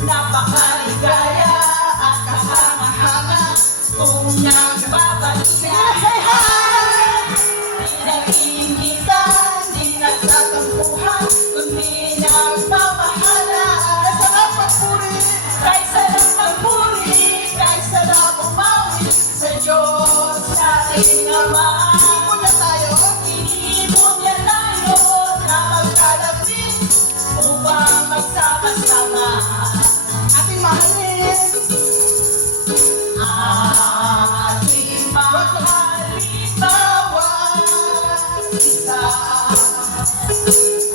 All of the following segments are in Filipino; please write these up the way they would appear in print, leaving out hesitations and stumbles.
Napakaligaya at kahanga-hanga kung nagbabalik siya. Di nag-iingitan, di nagtatampuhan, kundi nagmamahalan. Sarap magpuri, kay sarap magpuri, kay sarap umawi sa Diyos nating Ama. Iniipon niya tayo na magkalapit upang magsama-sama ating mahalin. Ating mahalin bawat isa.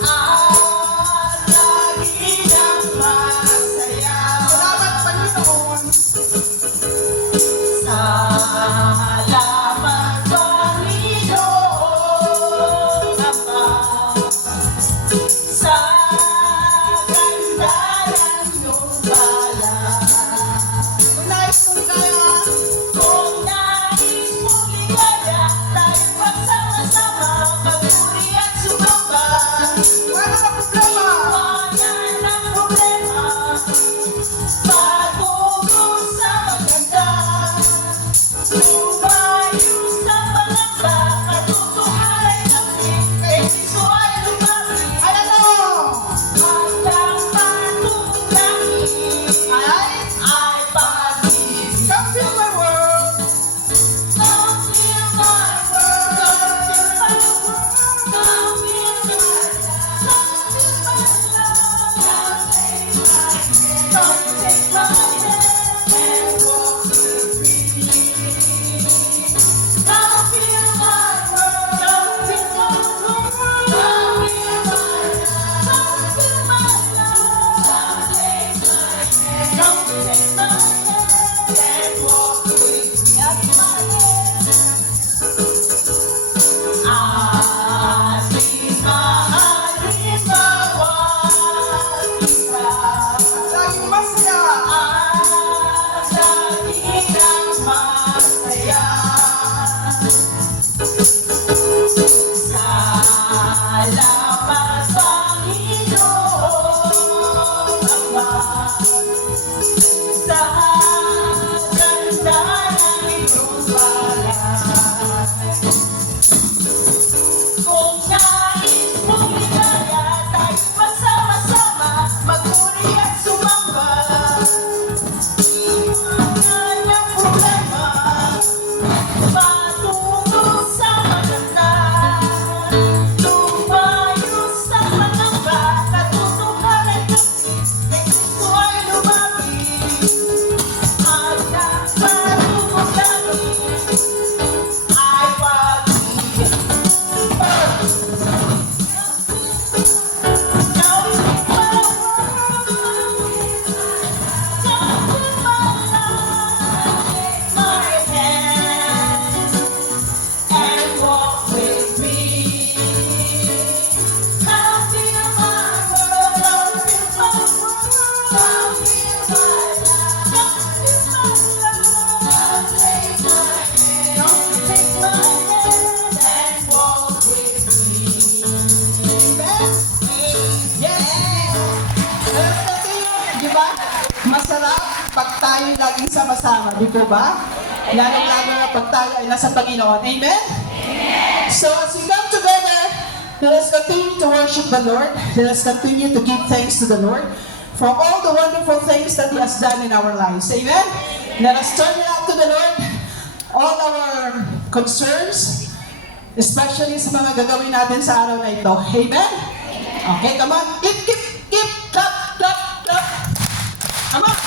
At lagi nang masaya. Salamat, Panginoon. Salamat, Panginoon Ama, sa ganda ng iyong balat. Kung nais mong ligaya, tayo'y magsama-sama, magpuri at sumamba. Iwanan ang problema, patungo sa maganda. Lumayo sa pangamba, katotohanan ay langit, kay Kristo ay lumapit. Hanggang patungong langit ay pag-ibig. Come fill my world. Come fill my world. Come fill my world. Come fill my love. Come take my hand and walk with me. Come fill my world. Come fill my world. Come fill my love. Come fill my love. Come take my hand and walk with me. Ating mahalin bawat isa. Laging masaya. At laging ang masaya. Salamat, Panginoon Ama, sa ganda ng iyong balat. Kung nais mong ligaya, tayo'y magsama-sama, magpuri at sumamba. Iwanan ang problema, patungo sa maganda. Lumayo sa pangamba, katotohanan ay langit, kay Kristo ay lumapit. Hanggang patungong langit ay pag-ibig. Masarap pag tayo laging sama-sama, di po ba? Lalo-lalo na pag tayo ay nasa Panginoon. Amen? So as we come together, let us continue to worship the Lord. Let us continue to give thanks to the Lord for all the wonderful things that He has done in our lives. Amen? Let us turn it up to the Lord. All our concerns, especially sa mga gagawin natin sa araw na ito. Amen? Okay, come on. Keep, clap, clap, clap. Come on.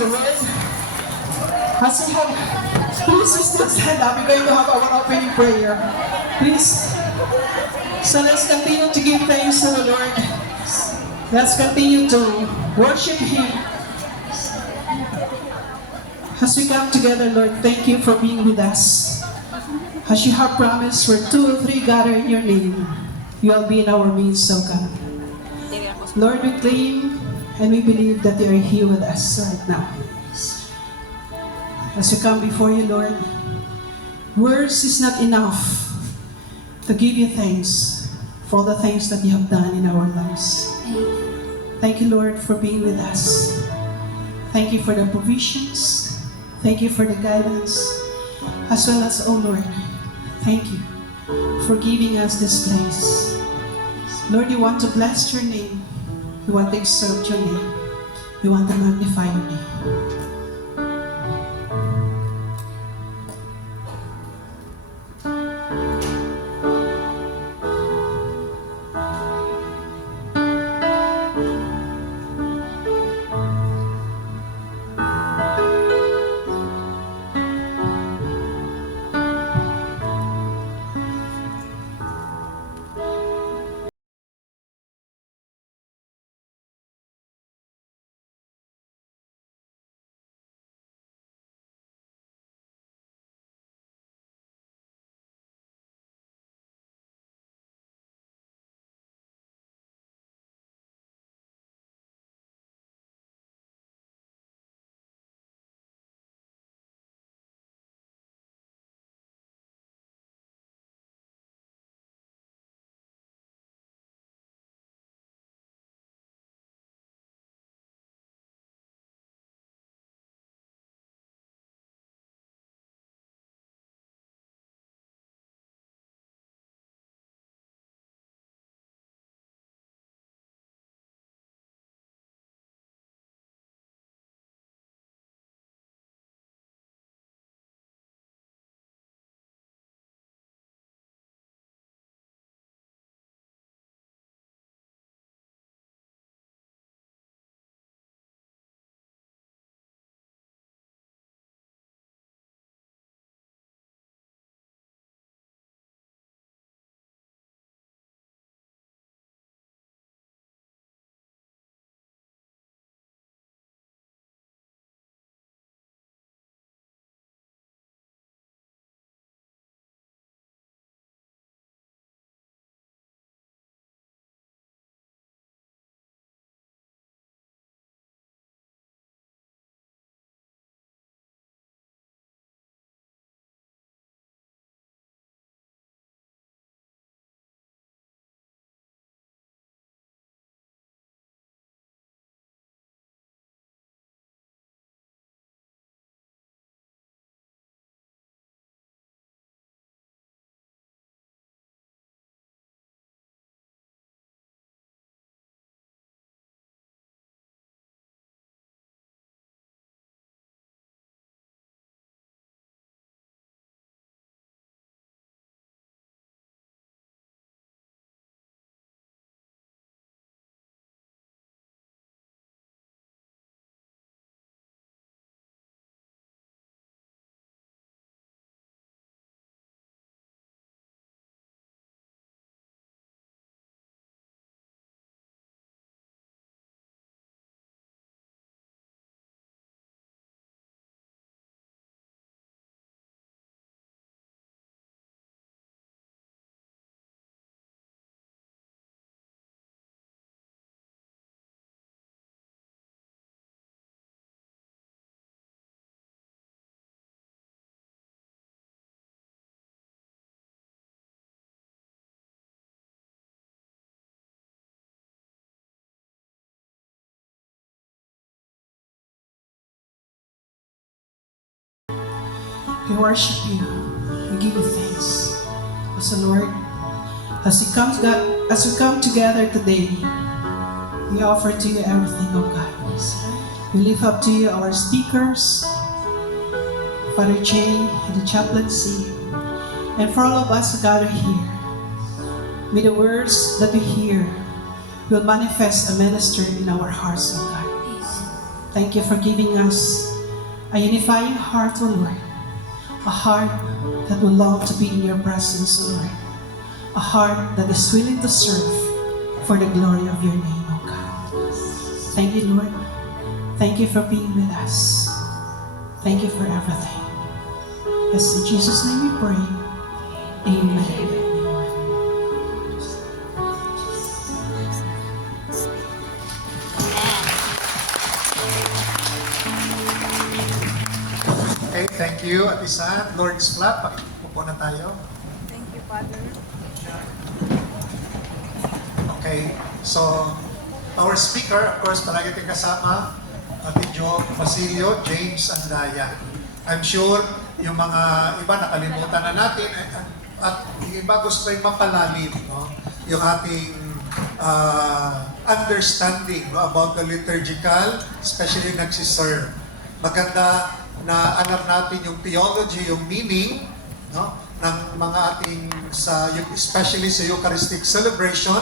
the word. As we have, please still stand up. We're going to have our opening prayer. Please. So let's continue to give thanks to the Lord. Let's continue to worship Him. As we come together, Lord, thank you for being with us. As you have promised, where 2 or 3 gather in your name, you will be in our midst, O God. Lord, we claim and we believe that you are here with us right now. As we come before you, Lord, words is not enough to give you thanks for all the things that you have done in our lives. Thank you, Lord, for being with us. Thank you for the provisions. Thank you for the guidance. As well as, oh Lord, thank you for giving us this place. Lord, you want to bless your name. You want to exalt your name. You want to magnify your name. We worship you. We give you thanks. As the Lord, as we come together today, we offer to you everything, oh God. We lift up to you our speakers, Father Jay and the chaplaincy, and for all of us who gather here. May the words that we hear will manifest a minister in our hearts, oh God. Thank you for giving us a unifying heart, O Lord. A heart that will long to be in your presence, O Lord. A heart that is willing to serve for the glory of your name, O God. Thank you, Lord. Thank you for being with us. Thank you for everything. Yes, in Jesus' name we pray. Amen. Okay, thank you, Ate San. Lord's Flat, pakipupo na tayo. Thank you, Father. Okay, so our speaker, of course, palagi tayong kasama, Ate Jo Basilio, James Andaya. I'm sure yung mga iba nakalimutan na natin at yung iba gusto tayong mapalalim, no? Yung ating understanding, no, about the liturgical, especially nagsiserve. Maganda na alam natin yung theology, yung meaning, no, ng mga ating especially sa Eucharistic celebration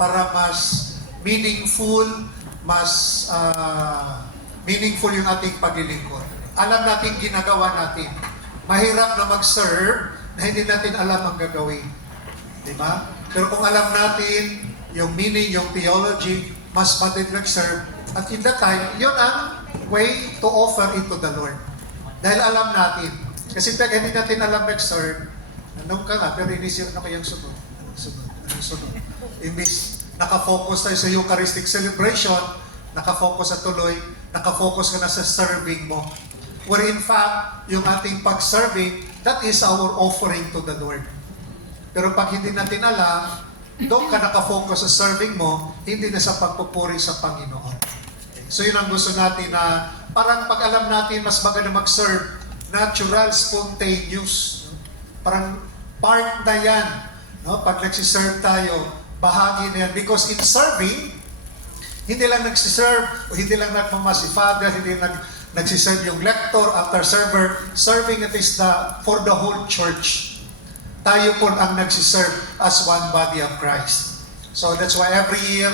para mas meaningful, mas meaningful yung ating paglilingkod. Alam natin ginagawa natin. Mahirap na mag-serve na hindi natin alam ang gagawin. Di ba? Pero kung alam natin yung meaning, yung theology, mas madali nag-serve. At in that time, yun ang way to offer it to the Lord. Dahil alam natin. Kasi pag hindi natin alam mag-serve, anong ka nga, pero inisip na kayang sunod. Anong sunod? Imbis, nakafocus tayo sa Eucharistic celebration, nakafocus sa tuloy, nakafocus ka na sa serving mo. Where in fact, yung ating pag-serving, that is our offering to the Lord. Pero pag hindi natin alam, doon ka nakafocus sa serving mo, hindi na sa pagpupuri sa Panginoon. Okay. So yun ang gusto natin na parang pag alam natin mas maganda mag-serve, natural, spontaneous. Parang part na yan. No? Pag nagsiserve tayo, bahagi na yan. Because in serving, hindi lang nagsiserve, o hindi lang nagmama si Father, hindi nagsiserve yung lector, after server. Serving it is for the whole church. Tayo po ang nagsiserve as one body of Christ. So that's why every year,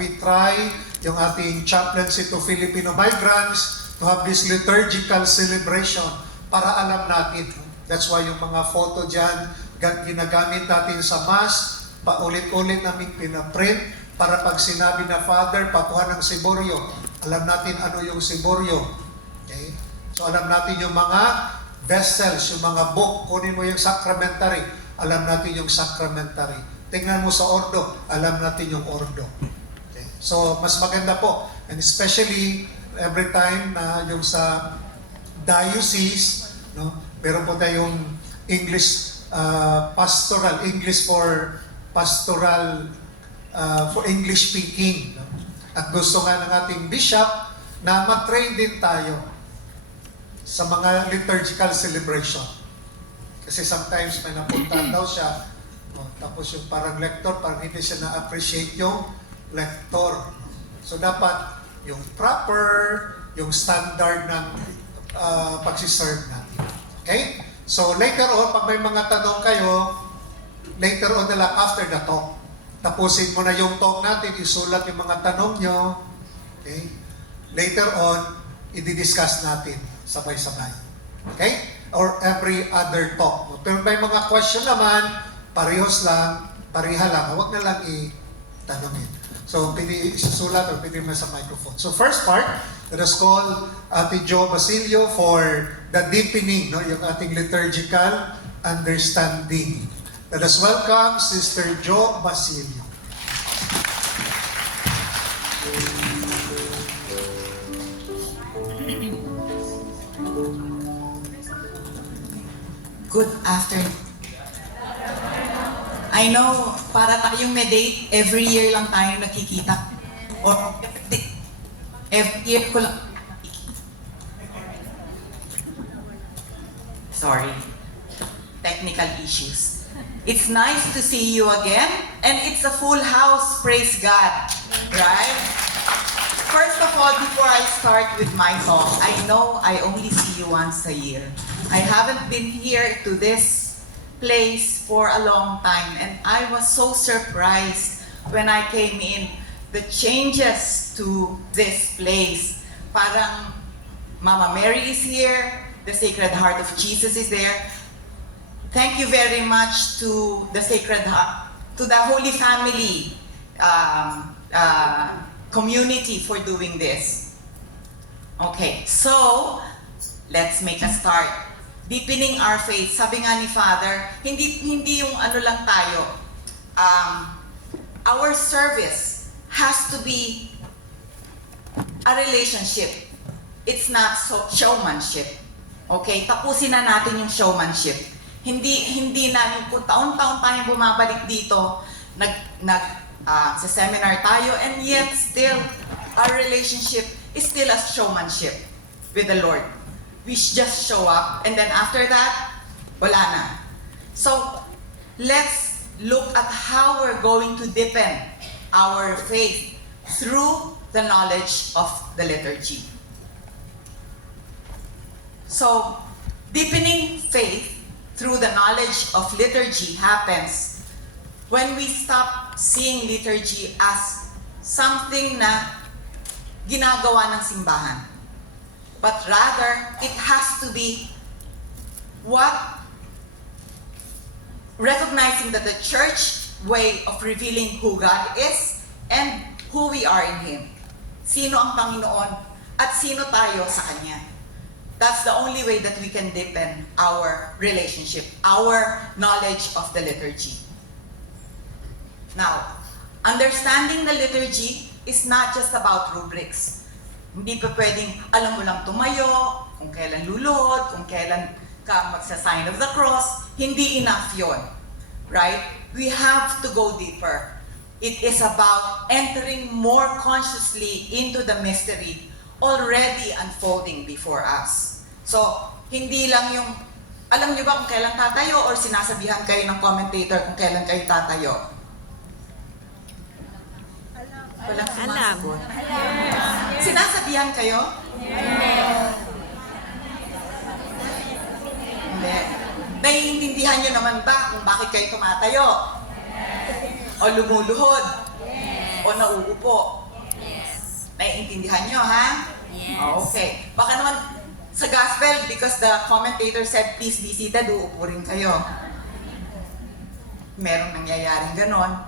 we try yung ating chaplaincy to Filipino migrants to have this liturgical celebration para alam natin. That's why yung mga photo dyan, ginagamit natin sa Mass, paulit-ulit namin pinaprint para pag sinabi na Father, pakuha ng siboryo, alam natin ano yung siboryo. Okay? So alam natin yung mga vessels, yung mga book, kunin mo yung sacramentary, alam natin yung sacramentary. Tingnan mo sa ordo, alam natin yung ordo. Okay? So, mas maganda po. And especially, every time na yung sa diocese, no, meron po tayong English pastoral, English for pastoral, for English speaking. No? At gusto nga ng ating bishop na matrain din tayo sa mga liturgical celebration. Kasi sometimes may napuntahan daw siya, tapos yung parang lector, parang hindi siya na-appreciate yung lector. So dapat yung proper, yung standard ng pagsiserve natin. Okay? So later on, pag may mga tanong kayo, later on na lang after the talk. Tapusin mo na yung talk natin, isulat yung mga tanong nyo. Okay? Later on, i-discuss natin sabay-sabay. Okay? Or every other talk. Pero may mga question naman, parehos lang, pareha lang. Huwag na lang i-tanongin. So, pwede isusulat o pwede mo sa microphone. So, first part, let us call Ate Jo Basilio for the deepening, no, yung ating liturgical understanding. Let us welcome Sister Jo Basilio. Good afternoon. I know, para tayong may date, every year lang tayo nakikita. Or every year ko lang. Sorry. Technical issues. It's nice to see you again, and it's a full house, praise God. Right? First of all, before I start with my talk, I know I only see you once a year. I haven't been here to this place for a long time, and I was so surprised when I came in, the changes to this place. parang Mama Mary is here, the Sacred Heart of Jesus is there. Thank you very much to the Sacred Heart, to the Holy Family community for doing this. Okay, so let's make a start. Deepening our faith. Sabi nga ni Father, hindi yung ano lang tayo. Our service has to be a relationship. It's not showmanship. Okay? Tapusin na natin yung showmanship. Hindi na yung kung taon-taon tayong bumabalik dito, sa seminar tayo, and yet still, our relationship is still a showmanship with the Lord. We just show up, and then after that, wala na. So, let's look at how we're going to deepen our faith through the knowledge of the liturgy. So, deepening faith through the knowledge of liturgy happens when we stop seeing liturgy as something na ginagawa ng simbahan. But rather, it has to be recognizing that the church way of revealing who God is and who we are in Him. Sino ang Panginoon at sino tayo sa Kanya. That's the only way that we can deepen our relationship, our knowledge of the liturgy. Now, understanding the liturgy is not just about rubrics. Hindi pa pwedeng alam mo lang tumayo, kung kailan luluhod, kung kailan ka magsa-sign of the cross. Hindi enough yon, right? We have to go deeper. It is about entering more consciously into the mystery already unfolding before us. So, hindi lang yung, alam niyo ba kung kailan tatayo or sinasabihan kayo ng commentator kung kailan kayo tatayo? Walang sumasagot. Sinasabihan kayo? Hindi. Naiintindihan niyo naman ba kung bakit kayo tumatayo? O lumuluhod? O nauupo? Naiintindihan niyo, ha? Okay. Baka naman sa gospel, because the commentator said, please be seated, uupo rin kayo. Merong nangyayaring ganon,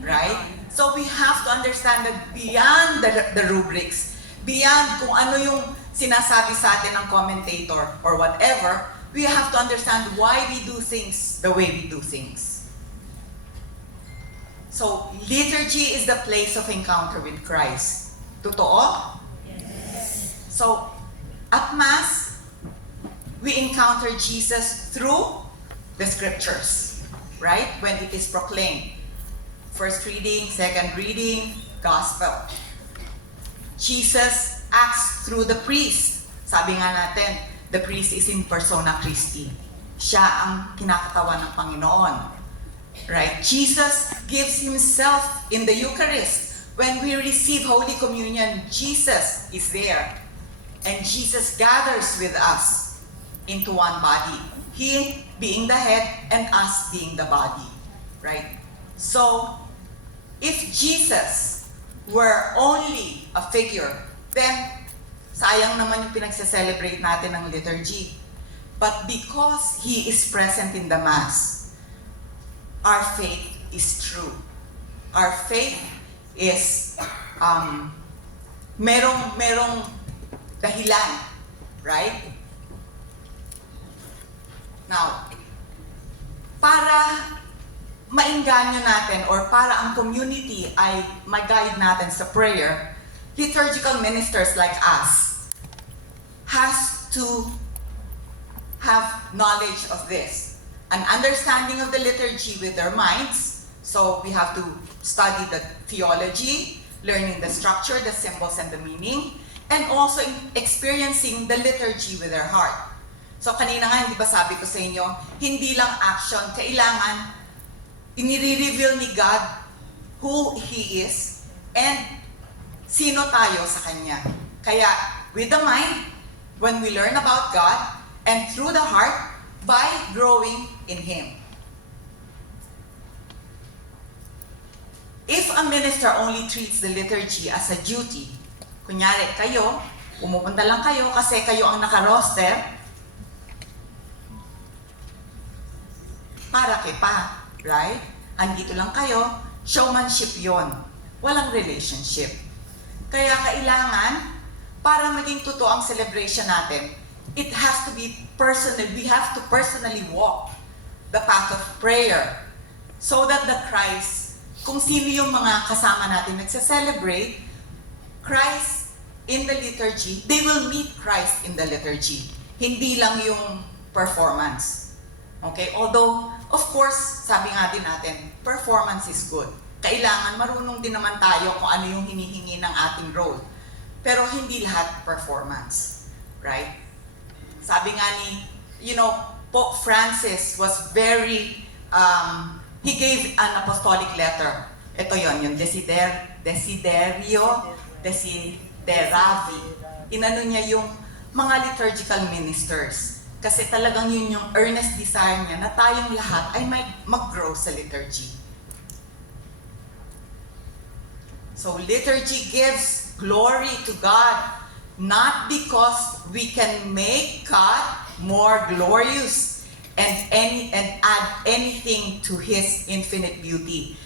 right? So we have to understand that beyond the rubrics, beyond kung ano yung sinasabi sa atin ng commentator or whatever, we have to understand why we do things the way we do things. So, liturgy is the place of encounter with Christ. Totoo? Yes. So, at Mass, we encounter Jesus through the Scriptures, right? When it is proclaimed. First reading, second reading, Gospel. Jesus acts through the priest. Sabi nga natin, the priest is in persona Christi. Siya ang kinakatawan ng Panginoon. Right? Jesus gives Himself in the Eucharist. When we receive Holy Communion, Jesus is there. And Jesus gathers with us into one body. He being the head and us being the body. Right? So, if Jesus were only a figure, then sayang naman yung pinagse-celebrate natin ng liturgy. But because He is present in the Mass, our faith is true. Our faith is merong dahilan, right? Now, para mainganyo natin or para ang community ay mag-guide natin sa prayer, liturgical ministers like us has to have knowledge of this. An understanding of the liturgy with their minds. So we have to study the theology, learning the structure, the symbols, and the meaning, and also experiencing the liturgy with their heart. So kanina nga, hindi ba sabi ko sa inyo, hindi lang action, kailangan inire-reveal ni God who He is and sino tayo sa Kanya. Kaya with the mind, when we learn about God, and through the heart, by growing in Him. If a minister only treats the liturgy as a duty, kunyari kayo, Pumupunta lang kayo kasi kayo ang naka-roster para kay pa, right? Andito lang kayo, showmanship yon. Walang relationship. Kaya kailangan, para maging totoo ang celebration natin, it has to be personal. We have to personally walk the path of prayer so that the Christ, kung sino yung mga kasama natin nagsa-celebrate, Christ in the liturgy, they will meet Christ in the liturgy. Hindi lang yung performance. Okay? Although, of course, sabi nga din natin, performance is good. Kailangan marunong din naman tayo kung ano yung hinihingi ng ating role. Pero hindi lahat performance. Right? Sabi nga ni, Pope Francis was very, he gave an apostolic letter. Ito yon, yung Desideravi. Inano niya yung mga liturgical ministers. Kasi talagang yun yung earnest desire niya na tayong lahat ay mag-grow sa liturgy. So liturgy gives glory to God, not because we can make God more glorious and add anything to His infinite beauty.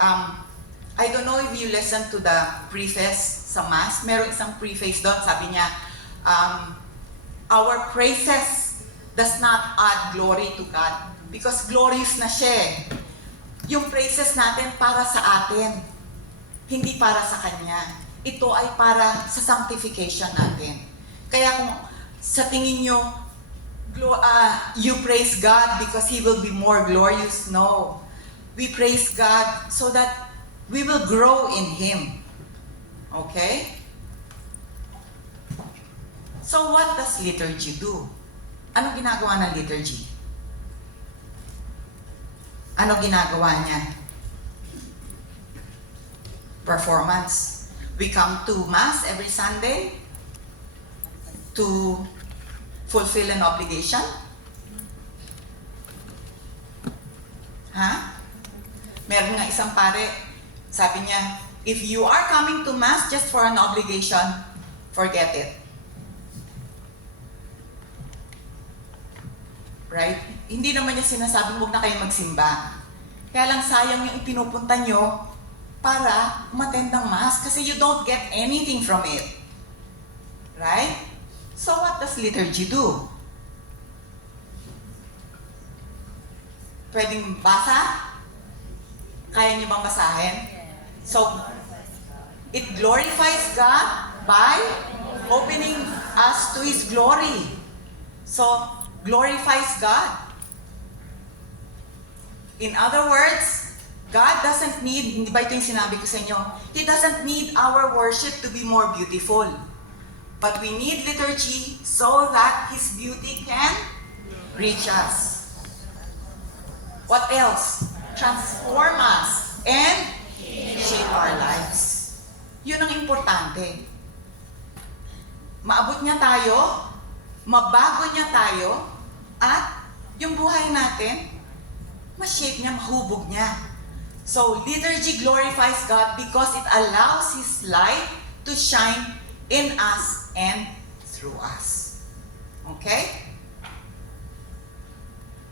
I don't know if you listen to the preface sa Mass. Meron isang preface doon, sabi niya, our praises does not add glory to God because glorious na siya eh. Yung praises natin para sa atin, hindi para sa Kanya. Ito ay para sa sanctification natin. Kaya kung sa tingin nyo, you praise God because He will be more glorious, no. We praise God so that we will grow in Him. Okay? So what does liturgy do? Ano ginagawa ng liturgy? Ano ginagawa niya? Performance. We come to Mass every Sunday to fulfill an obligation. Ha? Meron nga isang pare, sabi niya, if you are coming to Mass just for an obligation, forget it. Right? Hindi naman niya sinasabing huwag na kayo magsimba. Kaya lang sayang yung pinupunta nyo para umattend ng Mass kasi you don't get anything from it. Right? So what does liturgy do? Pwedeng basa? Kaya niyo bang basahin? So, it glorifies God by opening us to His glory. So, glorifies God. In other words, God doesn't need, hindi ba ito yung sinabi ko sa inyo? He doesn't need our worship to be more beautiful. But we need liturgy so that His beauty can reach us. What else? Transform us and shape our lives. Yun ang importante. Maabot niya tayo, mabago niya tayo, at yung buhay natin, ma-shape niya, mahubog niya. So, liturgy glorifies God because it allows His light to shine in us and through us. Okay?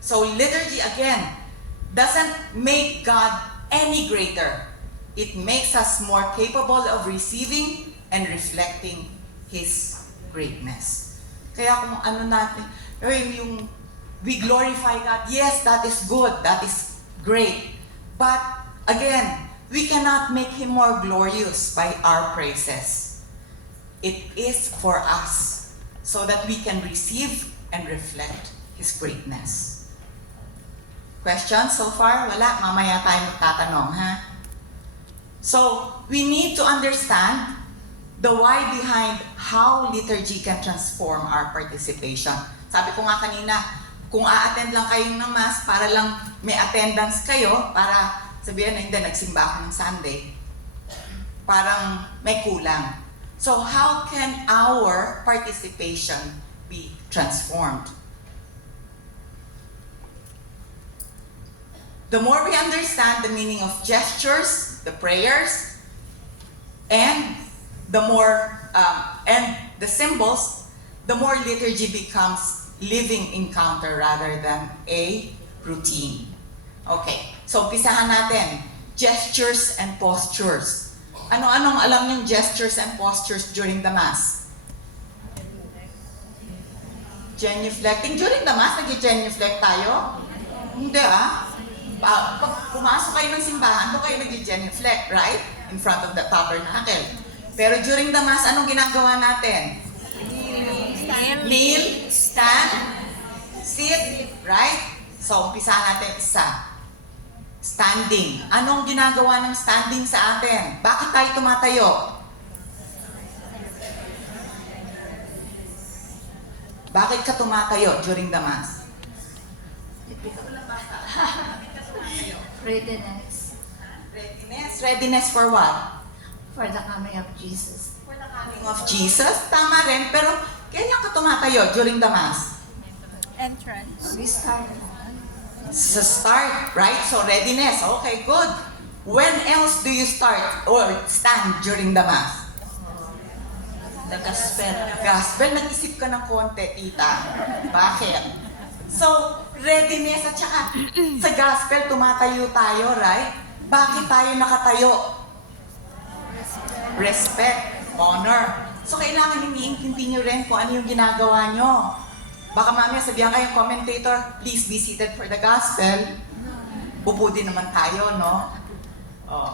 So, liturgy, again, doesn't make God any greater. It makes us more capable of receiving and reflecting His greatness. Kaya kung ano natin, yung we glorify God, yes, that is good, that is great. But again, we cannot make Him more glorious by our praises. It is for us so that we can receive and reflect His greatness. Questions so far? Wala. Mamaya tayo magtatanong, ha? So, we need to understand the why behind how liturgy can transform our participation. Sabi ko nga kanina, kung a-attend lang kayo ng Mass para lang may attendance kayo, para sabihin na hindi, nagsimba ako ng Sunday, parang may kulang. So, how can our participation be transformed? The more we understand the meaning of gestures, the prayers, and the more, and the symbols, the more liturgy becomes living encounter rather than a routine. Okay, so umpisahan natin. Gestures and postures. Ano-anong alam niyong gestures and postures during the Mass? Genuflecting. During the Mass, nag-genuflect tayo? Hindi Pag pumasok kayo ng simbahan, doon kayo nag-genuflect, right? In front of the tabernacle. Pero during the Mass, anong ginagawa natin? Kneel, stand, sit, right? So, umpisahan natin isa. Standing. Anong ginagawa ng standing sa atin? Bakit tayo tumatayo? Bakit ka tumatayo during the Mass? Readiness Readiness. Readiness for what? for the coming of Jesus. For the coming of Jesus. Tama rin, pero kailan ka tumatayo during the Mass? Entrance. We start Sa start, right? So readiness. Okay, good. When else do you start or stand during the Mass? the gospel. Gospel, nag-isip ka ng konti, tita. Bakit? So, readiness at saka sa gospel, tumatayo tayo, right? Bakit tayo nakatayo? Respect, honor. So, kailangan iniintindi nyo rin kung ano yung ginagawa nyo. Baka mamaya sabihan kayong commentator, please be seated for the gospel. Upo din naman tayo, no? Oh.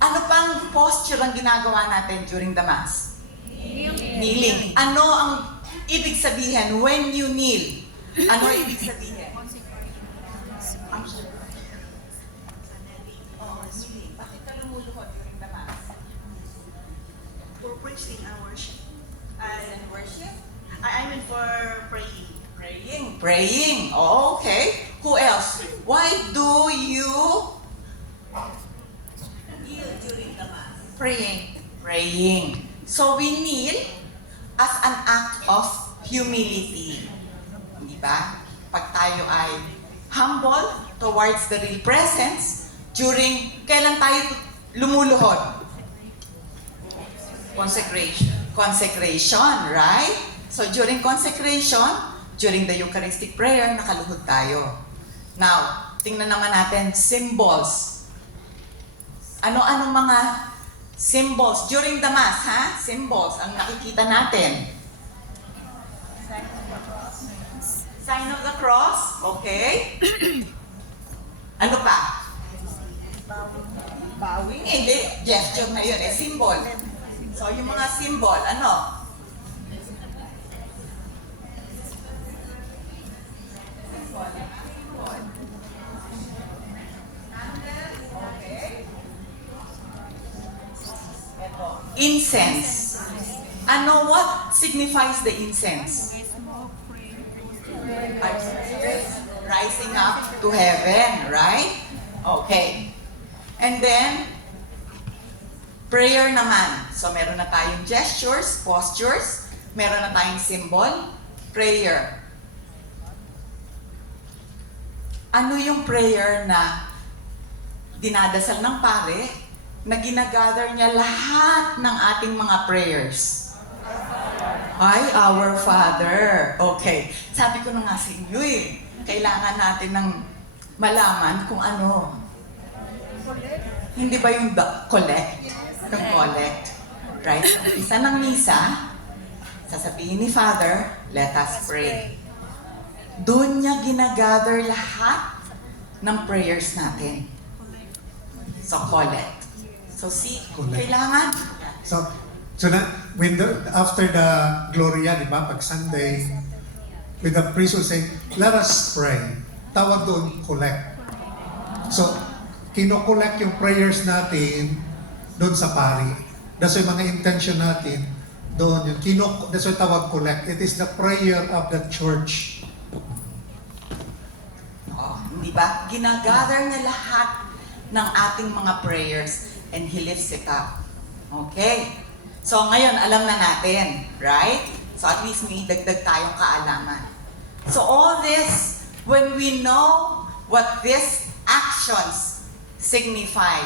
Ano pang posture ang ginagawa natin during the Mass? Kneeling. Ano ang ibig sabihin when you kneel? Ano ang ibig sabihin? Bakit ka lumuluhod during the Mass? For preaching and worship. And worship? I mean for praying. Praying. Oh, okay. Who else? Why do you kneel during the Mass? Praying. So we kneel as an act of humility. Di ba? Pag tayo ay humble towards the real presence, kailan tayo lumuluhod? Consecration, right? So during consecration, during the Eucharistic prayer, nakaluhod tayo. Now, tingnan naman natin, symbols. Ano-anong mga symbols during the Mass, ha? Symbols ang nakikita natin. Sign of the cross, okay. Ano pa? Bowing? Hindi, gesture na yun, symbol. So, yung mga symbol, ano? Incense. Ano, what signifies the incense? Rising up to heaven, right? Okay. And then, prayer naman. So, meron na tayong gestures, postures, meron na tayong symbol, prayer. Ano yung prayer na dinadasal ng pare na ginagather niya lahat ng ating mga prayers? Ay, our Father. Okay. Sabi ko na nga sa inyo kailangan natin ng malaman kung ano. Hindi ba yung collect? Yung collect. Right? Isa ng misa, sasabihin ni Father, let us pray. Doon niya ginagather lahat ng prayers natin. So, collect. So, Collect. kailangan. So after the Gloria, di ba, pag Sunday, with the priest will say, let us pray. Tawag doon, collect. So, kino-collect yung prayers natin doon sa pari. That's why mga intention natin doon yung that's why tawag collect. It is the prayer of the church. Oh, di ba? Ginagather niya lahat ng ating mga prayers and He lifts it up. Okay? So ngayon, alam na natin, right? So at least may dagdag tayong kaalaman. So all this, when we know what these actions signify,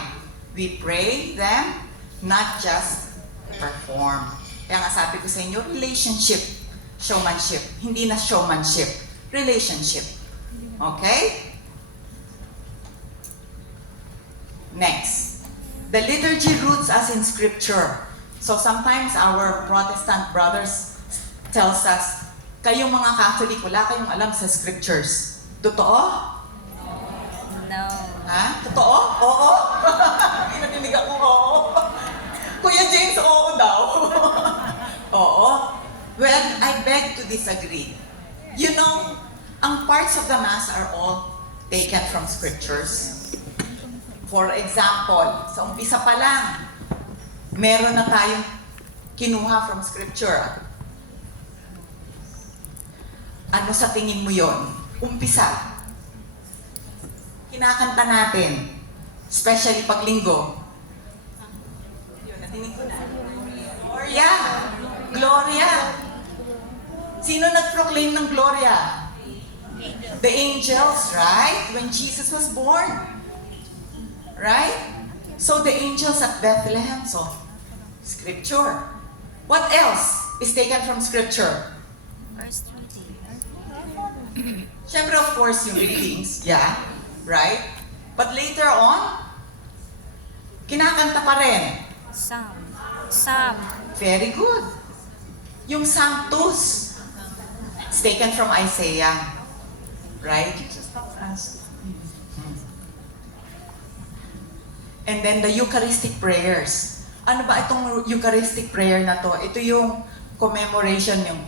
we pray them, not just perform. Kaya nga sabi ko sa inyo, relationship, showmanship. Hindi na showmanship, relationship. Okay? Next. The liturgy roots us in Scripture. So sometimes our Protestant brothers tells us, kayong mga Catholic, wala kayong alam sa Scriptures. Totoo? No. Ha? Totoo? Oo? Pinatinig ako, oo. Kuya James, oo daw. Oo. Well, I beg to disagree. You know, ang parts of the Mass are all taken from Scriptures. For example, sa umpisa pa lang, meron na tayong kinuha from Scripture. Ano sa tingin mo yon? Umpisa. Kinakanta natin, especially pag linggo. Yun, natinig ko na. Gloria! Gloria! Sino nag-proclaim ng Gloria? The angels, right? When Jesus was born. Right? So the angels at Bethlehem, so Scripture. What else is taken from Scripture? First reading. Siyempre, of course, yung readings, yeah, right? But later on, kinakanta pa rin. Psalm. Very good. Yung Sanctus, it's taken from Isaiah, right? And then the Eucharistic prayers. Ano ba itong Eucharistic prayer na to? Ito yung commemoration yung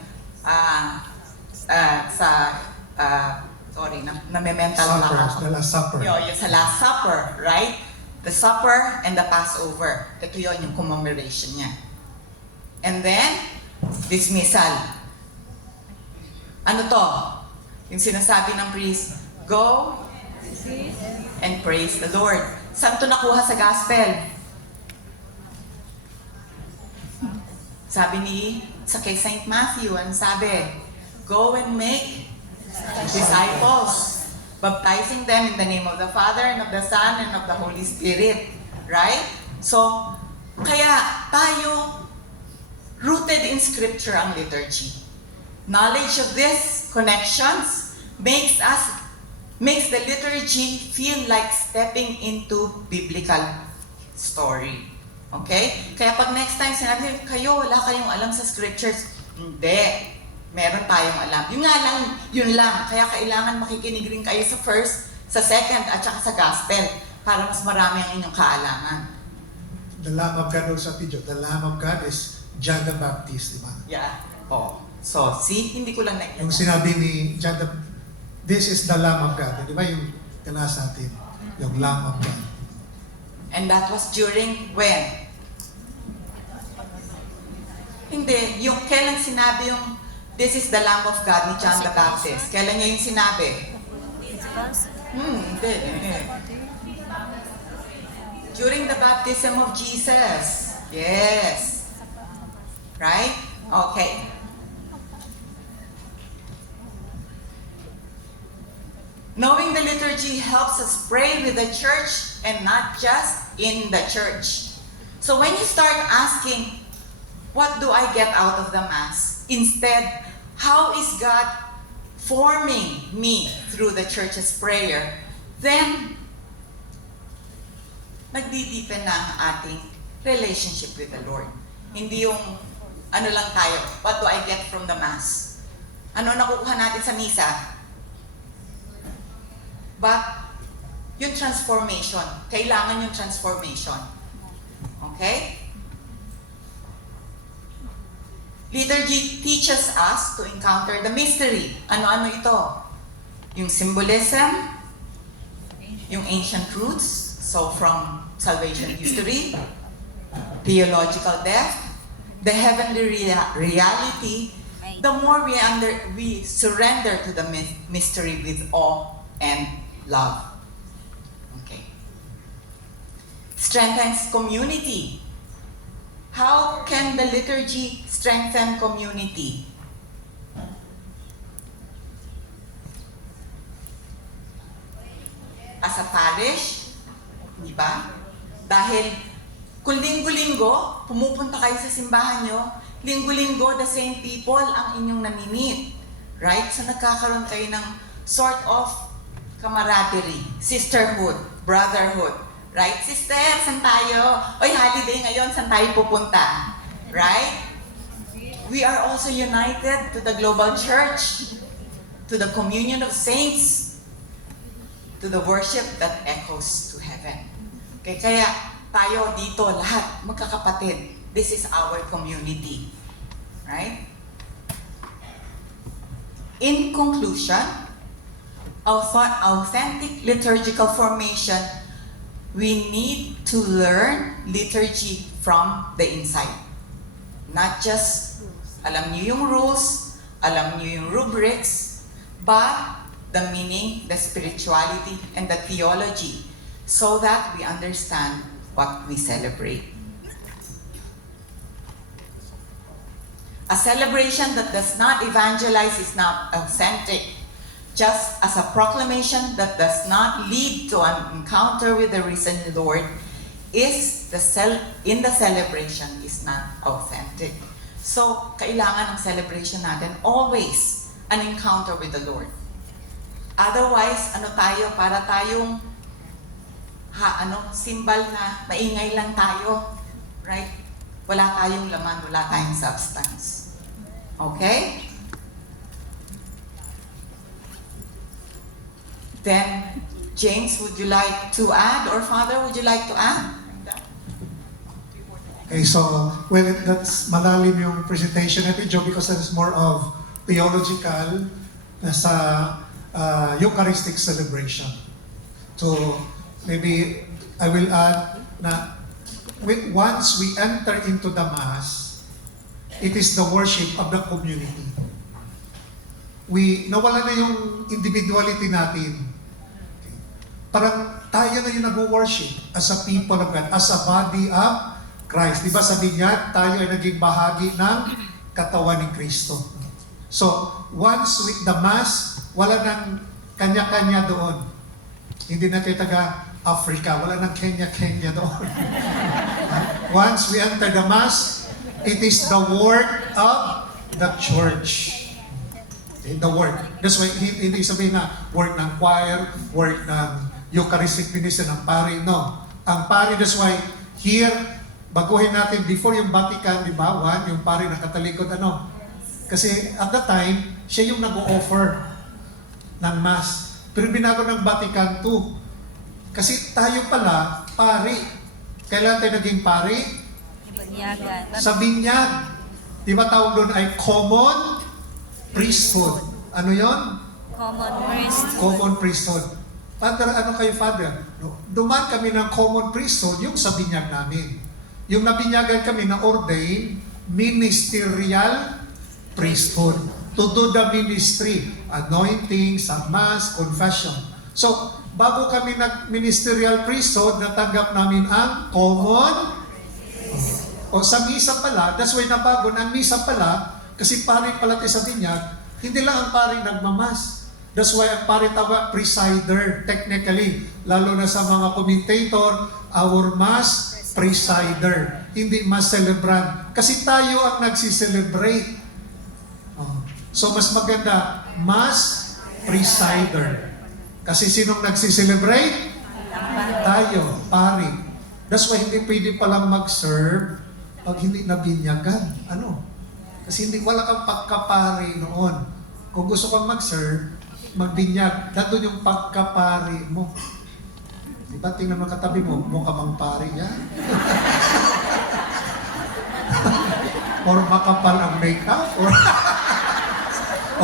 na-mental lang ako. The Last Supper. Yung sa Last Supper, right? The Supper and the Passover. Ito yun yung commemoration niya. And then, dismissal. Ano to? Yung sinasabi ng priest, go and praise the Lord. Saan to nakuha sa gospel? Sabi kay St. Matthew, ano sabi? Go and make disciples, baptizing them in the name of the Father and of the Son and of the Holy Spirit. Right? So, kaya tayo rooted in Scripture ang liturgy. Knowledge of these connections makes the liturgy feel like stepping into biblical story. Okay? Kaya pag next time sinabi kayo, wala kayong alam sa Scriptures, hindi. Meron tayong alam. Yun lang. Kaya kailangan makikinig rin kayo sa first, sa second, at saka sa gospel para mas marami ang inyong kaalaman. The Lamb of God also, Tidjo. The Lamb of God is John the Baptist, di ba? Yeah. Oh. So, see? Hindi ko lang Yung sinabi ni John the This is the Lamb of God. Di ba yung kanas natin? Yung Lamb of God. And that was during when? Hindi. Yung kailan sinabi yung This is the Lamb of God ni John the Baptist? Kailan niya yung sinabi? Hindi. During the baptism of Jesus. Yes. Right? Okay. Knowing the liturgy helps us pray with the church and not just in the church. So when you start asking, what do I get out of the Mass? Instead, how is God forming me through the church's prayer? Then, nagdideepen na ang ating relationship with the Lord. Hindi yung ano lang tayo, what do I get from the Mass? Ano nakukuha natin sa misa? But, yung transformation, kailangan yung transformation. Okay? Liturgy teaches us to encounter the mystery. Ano-ano ito? Yung symbolism, yung ancient truths, so from salvation history, theological depth, the heavenly reality, the more we surrender to the mystery with awe and love. Okay. Strengthens community. How can the liturgy strengthen community? As a parish, di ba? Dahil kung linggo-linggo, pumupunta kayo sa simbahan nyo, Linggo-linggo, the same people ang inyong namimit. Right? So nagkakaroon kayo ng sort of camaraderie, sisterhood, brotherhood. Right? Sister, saan tayo? Oy, holiday ngayon, saan tayo pupunta? Right? We are also united to the global church, to the communion of saints, to the worship that echoes to heaven. Okay, kaya tayo dito lahat, magkakapatid, this is our community. Right? In conclusion, authentic liturgical formation, we need to learn liturgy from the inside. Not just alam niyo yung rules, alam niyo yung rubrics, but the meaning, the spirituality, and the theology, so that we understand what we celebrate. A celebration that does not evangelize is not authentic. Just as a proclamation that does not lead to an encounter with the risen Lord in the celebration is not authentic. So, kailangan ng celebration natin always an encounter with the Lord. Otherwise, para tayong symbol na maingay lang tayo, right? Wala tayong laman, wala tayong substance. Okay? Then, James, would you like to add? Or Father, would you like to add? Okay, so, well, that's malalim yung presentation natin, Joe, because that's more of theological sa Eucharistic celebration. So, maybe I will add na once we enter into the Mass, it is the worship of the community. Nawala na yung individuality natin. Parang tayo na yung nag-worship as a people of God, as a body of Christ. Di ba sabi niya, tayo ay naging bahagi ng katawan ni Kristo. So, once with the Mass, wala nang kanya-kanya doon. Hindi na tayo taga-Africa, wala nang Kenya-Kenya doon. Once we enter the Mass, it is the work of the church. Okay, the work. That's why hindi sabihin na work ng choir, work ng Eucharistic ministry ng pari. No. Ang pari, that's why here, baguhin natin before yung Vatican, di ba? Yung pari nakatalikod, Kasi at that time, siya yung nag-o-offer ng Mass. Pero binago ng Vatican II. Kasi tayo pala, pari. Kailan tayo naging pari? Banyagan. Sa binyag. Di ba tawag doon ay common priesthood. Ano yon? Common priesthood. Common priesthood. Father, ano kayo, Father? Duman kami ng common priesthood, yung sa binyag namin. Yung nabinyagan kami na ordained ministerial priesthood. To do the ministry, anointing, sa Mass, confession. So, bago kami nag-ministerial priesthood, natanggap namin ang common. O sa misa pala, that's why nabago na ang misa pala, kasi pari pala tayo sa binyag, hindi lang ang pari nagmamas. That's why ang pari tawag presider, technically. Lalo na sa mga commentator, our Mass presider. Hindi Mass celebrant. Kasi tayo ang nagsiselebrate. So mas maganda, Mass presider. Kasi sinong nagsiselebrate? Tayo, pari. That's why hindi pwede palang mag-serve pag hindi nabinyagan. Kasi wala kang pagkapari noon. Kung gusto kang mag-serve, magbinyag, nandun yung pagkapari mo. Diba, tingnan mo katabi mo, mukha bang pari yan? Or makapal ang makeup? Or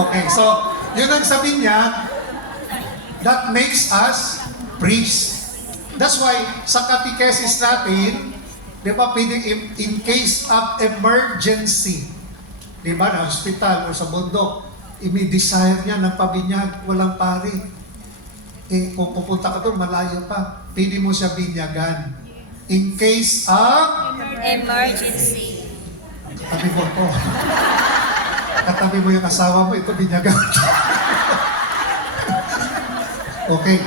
okay, so, yun ang sabi niya, that makes us priests. That's why, sa catechesis natin, di ba, pwedeng in case of emergency, di ba, na hospital o sa bundok, imi-desire niya ng pabinyag, walang pari. Kung pupunta ka doon, malayo pa, pwede mo siya binyagan. In case of Emergency. katabi mo po. Katabi mo yung asawa mo, ito binyagan. Okay.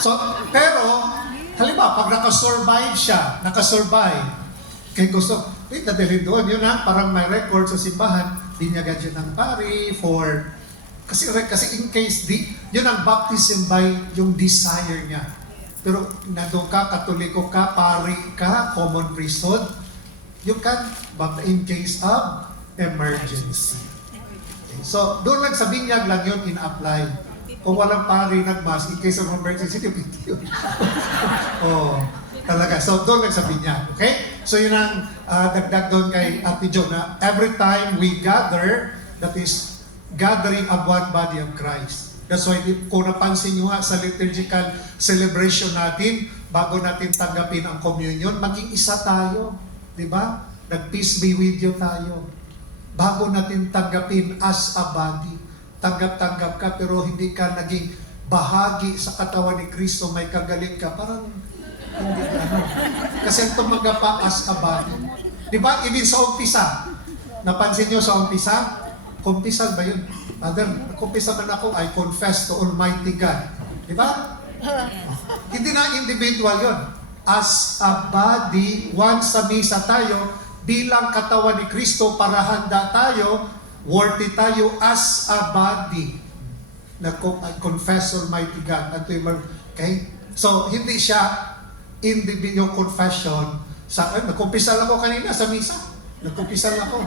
So, pero, halimbawa, pag nakasurvive siya, kaya gusto, dadalhin doon. Yun na, parang may record sa simbahan, binyagan siya ng pari for, kasi in case, yun ang baptism by yung desire niya. Pero nandun ka, katoliko ka, pari ka, common priesthood, you can, but in case of emergency. Okay. So, doon lang sa binyag lang yun in-apply. Kung walang pari nagmas, in case of emergency, yun. Oh, talaga. So, doon lang sa binyag. Okay? So, yun ang dagdag doon kay Ate Jo na every time we gather, that is gathering of one body of Christ. That's why, kung napansin nyo nga sa liturgical celebration natin, bago natin tanggapin ang communion, maging isa tayo. Di ba? Nag-peace be with you tayo. Bago natin tanggapin as a body. Tanggap-tanggap ka pero hindi ka naging bahagi sa katawan ni Kristo, may kagalit ka, parang hindi ka ano. Kasi ang tumanggap pa as a body. Di ba? Even sa umpisa. Napansin nyo sa umpisa? Kumpisal ba yun? Father, kumpisa man ako, I confess to Almighty God. Di ba? Hindi na individual yun. As a body, once sa misa tayo, bilang katawan ni Kristo para handa tayo, worthy tayo as a body. Confess Almighty God. Okay? So, hindi siya individual confession. Nagkumpisal ako kanina sa misa. Nagkumpisal ako.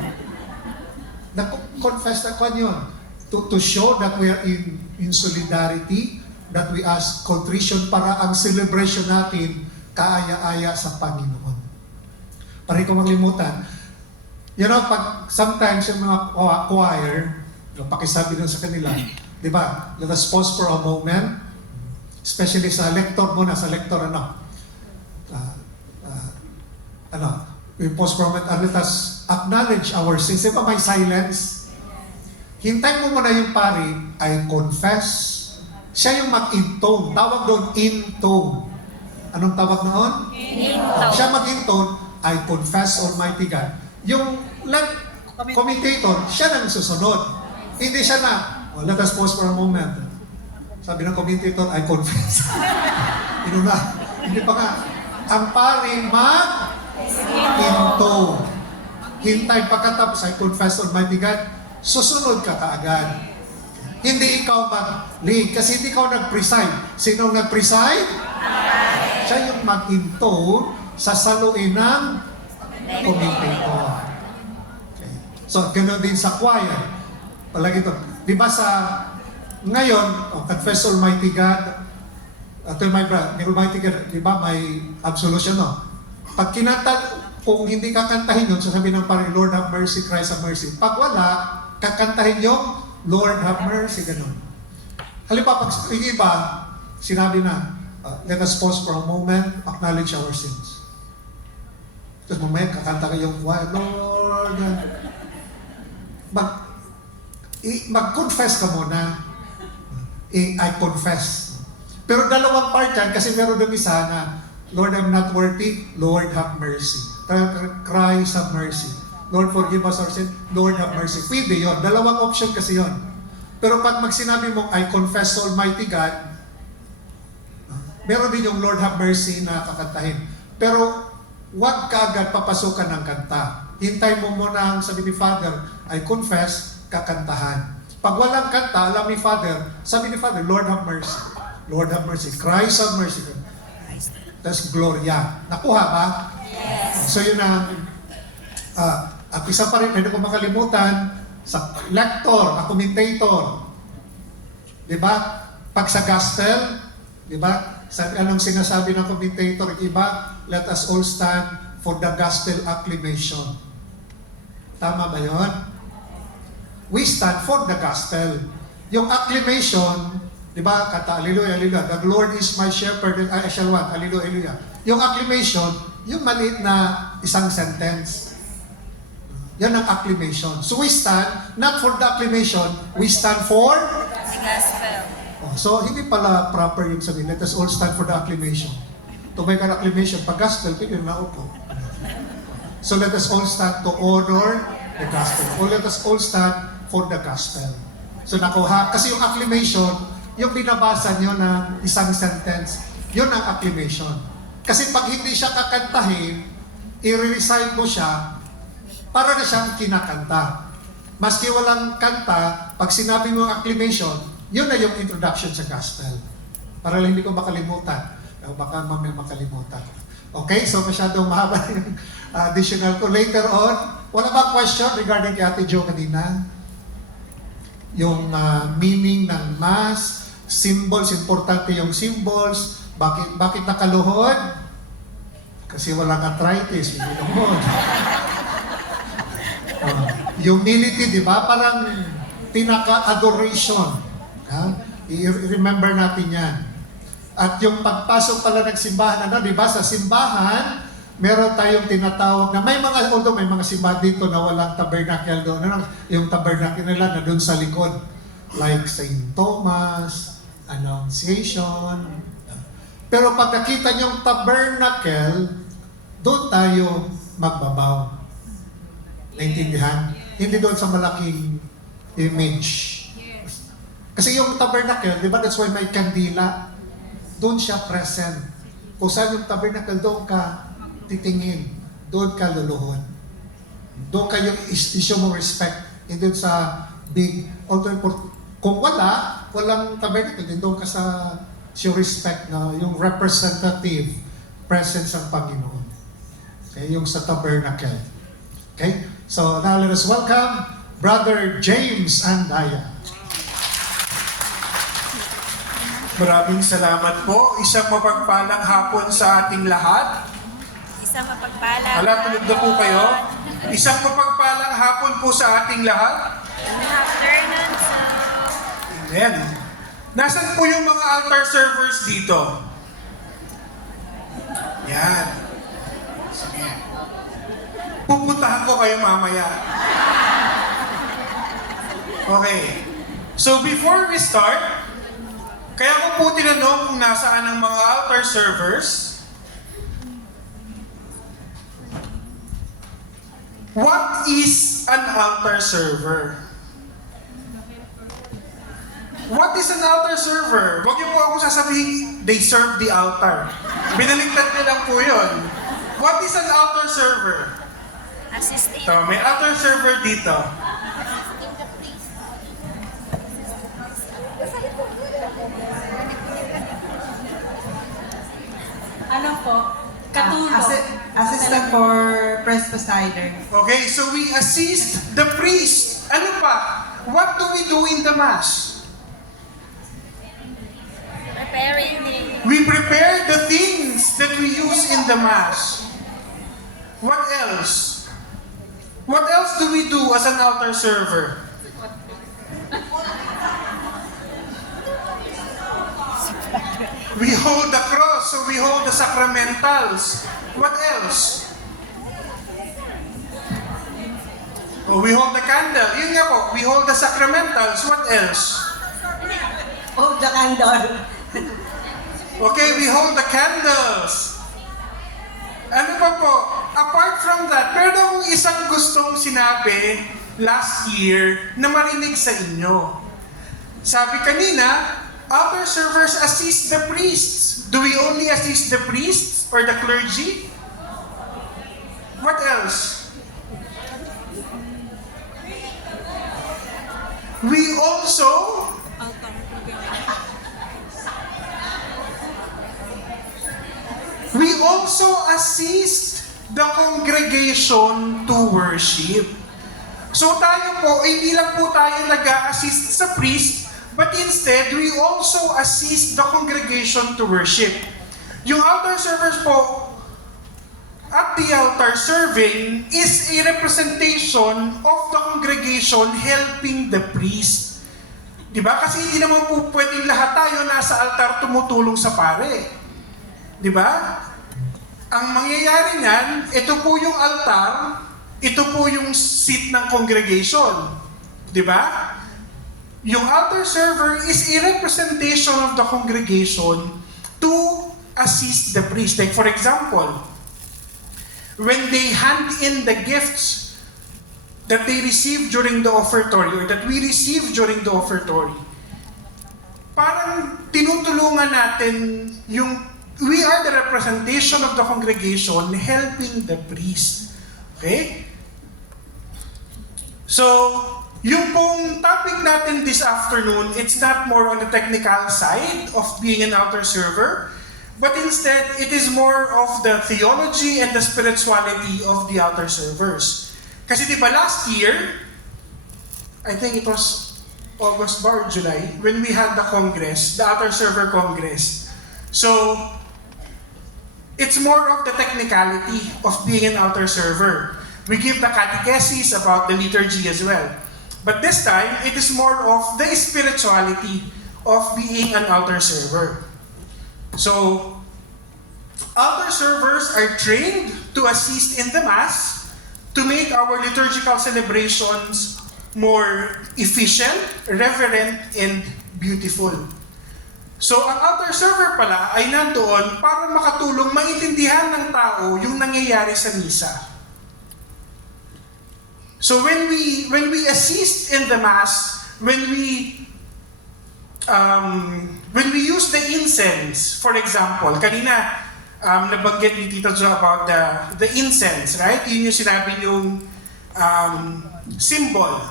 Nag-confess na ko yun. To show that we are in solidarity, that we ask contrition para ang celebration natin kaaya-aya sa Panginoon. Para ko maglimutan. You know, pag sometimes yung mga choir, pakisabi dun sa kanila, di ba? Let us pause for a moment, especially sa lector muna, sa lector we pause for a moment and let us acknowledge our sins. Di ba may silence? Hintay mo muna yung pari, I confess. Siya yung mag-intone. Tawag doon, intone. Anong tawag noon? Intone. Siya mag-intone, I confess Almighty God. Yung commentator, siya nang susunod. Hindi siya na, let us pause for a moment. Sabi ng commentator, I confess. Hindi pa nga. Ang pari mag-intone. Hintay pagkatapos, I confess Almighty God, susunod ka kaagad. Hindi ikaw mag-lead kasi hindi ikaw nag-preside. Sino nag-preside? Siya yung mag-intone sa saluin ng commentator. Okay. So, ganoon din sa choir. Palagi ito. Di ba ngayon, confess Almighty God, ito my brother, Almighty God, di ba may absolution, no? Pag kung hindi kakantahin yun, sasabihin ng parang, Lord have mercy, Christ have mercy. Pag wala, kakantahin yung, Lord have mercy, gano'n. Halimbawa, pag yung iba, sinabi na, let us pause for a moment, acknowledge our sins. Tapos mamaya, kakanta kayong, Lord, mag-confess ka muna. I confess. Pero dalawang part yan, kasi meron doon isa na, Lord, I'm not worthy, Lord, have mercy. Christ, have mercy. Lord, forgive us our sin. Lord, have mercy. Pwede yun. Dalawang option kasi yun. Pero pag magsinabi mo, I confess to Almighty God, meron din yung Lord, have mercy na kakantahin. Pero, huwag ka agad papasukan ng kanta. Hintay mo muna ang sabi ni Father, I confess, kakantahan. Pag walang kanta, alam ni Father, sabi ni Father, Lord, have mercy. Lord, have mercy. Christ, have mercy. Tapos, Gloria. Nakuha ba? Yes. So, yun ang at isa pa rin, hindi ko makalimutan, sa lector, a commentator. Diba? Pag sa gospel, diba? Anong sinasabi ng commentator? Iba, let us all stand for the gospel acclamation. Tama ba yun? We stand for the gospel. Yung acclamation, diba? Kata, hallelujah, hallelujah. The Lord is my shepherd and I shall want. Hallelujah, hallelujah. Yung acclamation, yung maliit na isang sentence. Yan ang acclamation. So we stand, not for the acclamation, we stand for The gospel. so hindi pala proper yung sabihin, let us all stand for the acclamation. To make an acclamation, pag gospel, pwede na upo. So let us all stand to honor the gospel. Or let us all stand for the gospel. So nakuha, kasi yung acclamation, yung binabasa nyo ng isang sentence, yun ang acclamation. Kasi pag hindi siya kakantahin, i-recite mo siya, para na siyang kinakanta. Maski walang kanta, pag sinabi mo ang acclamation, yun na yung introduction sa gospel. Para lang hindi ko makalimutan. O baka mamaya makalimutan. Okay, so masyadong mahaba yung additional ko. Later on, wala bang question regarding kay Ate Jo kanina? Yung meaning ng mass, symbols, importante yung symbols. Bakit nakaluhod? Kasi walang arthritis, hindi luhod. Humility, di ba? Parang pinaka-adoration. I-remember natin yan. At yung pagpasok pala ng simbahan, di ba? Sa simbahan, meron tayong tinatawag na although may mga simbahan dito na walang tabernacle doon. Yung tabernacle nila na doon sa likod. Like St. Thomas, Annunciation. Pero pag nakita nyo yung tabernacle, doon tayo magbabaw. Naintindihan? Hindi doon sa malaking image. Kasi yung tabernacle, di ba, that's why may kandila. Doon siya present. Kung saan yung tabernacle, doon ka titingin. Doon ka luluhod. Doon kayo issue mo respect. Hindi doon sa big, although kung walang tabernacle, din doon ka sa show respect na yung representative presence ng Panginoon. Okay, yung sa tabernacle. Okay? So now let us welcome Brother James Andaya. Maraming salamat po. Isang mapagpalang hapon sa ating lahat. Isang mapagpalang. Ala, tulog na po kayo. Isang mapagpalang hapon po sa ating lahat. Afternoon, sir. Amen. Nasaan po yung mga altar servers dito? Yan. Sige. Pupuntahan ko kayo mamaya. Okay. So before we start, kaya ko po tinanong kung nasaan ang mga altar servers. What is an altar server? What is an altar server? Huwag niyo po ako sasabihin, they serve the altar. Binaliktad niyo lang po yun. What is an altar server? Assistant. So, may altar server dito. Ano po? Katulong. Assistant for Presbyter. Okay, so we assist the priest. Ano pa? What do we do in the Mass? Preparing the... We prepare the things that we use in the Mass. What else? What else do we do as an altar server? We hold the cross, so we hold the sacramentals. What else? Oh, we hold the candle. Yun nga po, we hold the sacramentals. What else? Oh, the candle. Okay, we hold the candles. Ano pa po? Apart from that, meron akong isang gustong sinabi last year na marinig sa inyo. Sabi kanina, altar servers assist the priests. Do we only assist the priests or the clergy? What else? We also assist the congregation to worship. So tayo po, hindi lang po tayo nag-a-assist sa priest, but instead, we also assist the congregation to worship. Yung altar servers po, at the altar serving is a representation of the congregation helping the priest. Diba? Kasi hindi naman po pwedeng lahat tayo nasa altar tumutulong sa pare. Diba? Ang mangyayari niyan, ito po yung altar, ito po yung seat ng congregation. Diba? Yung altar server is a representation of the congregation to assist the priest. Like for example, when they hand in the gifts that they receive during the offertory or that we receive during the offertory, parang tinutulungan natin yung, we are the representation of the congregation helping the priest. Okay? So, yung pong topic natin this afternoon, it's not more on the technical side of being an altar server, but instead, it is more of the theology and the spirituality of the altar servers. Kasi di ba last year, I think it was August or July, when we had the Congress, the Altar Server Congress. So, it's more of the technicality of being an altar server. We give the catechesis about the liturgy as well. But this time, it is more of the spirituality of being an altar server. So, altar servers are trained to assist in the Mass to make our liturgical celebrations more efficient, reverent, and beautiful. So, ang altar server pala ay nandoon para makatulong maintindihan ng tao yung nangyayari sa misa. So, when we assist in the Mass, when we use the incense, for example, kanina nabanggit ni Tito Jo about the incense, right? Yun yung sinabi yung symbol.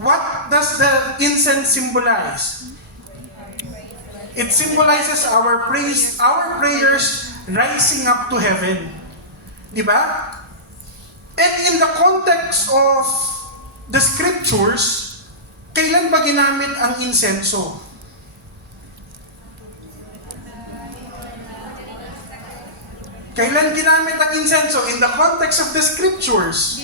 What does the incense symbolize? It symbolizes our praise, our prayers rising up to heaven. Di ba? And in the context of the scriptures, kailan ba ginamit ang insenso? Kailan ginamit ang insenso? In the context of the scriptures.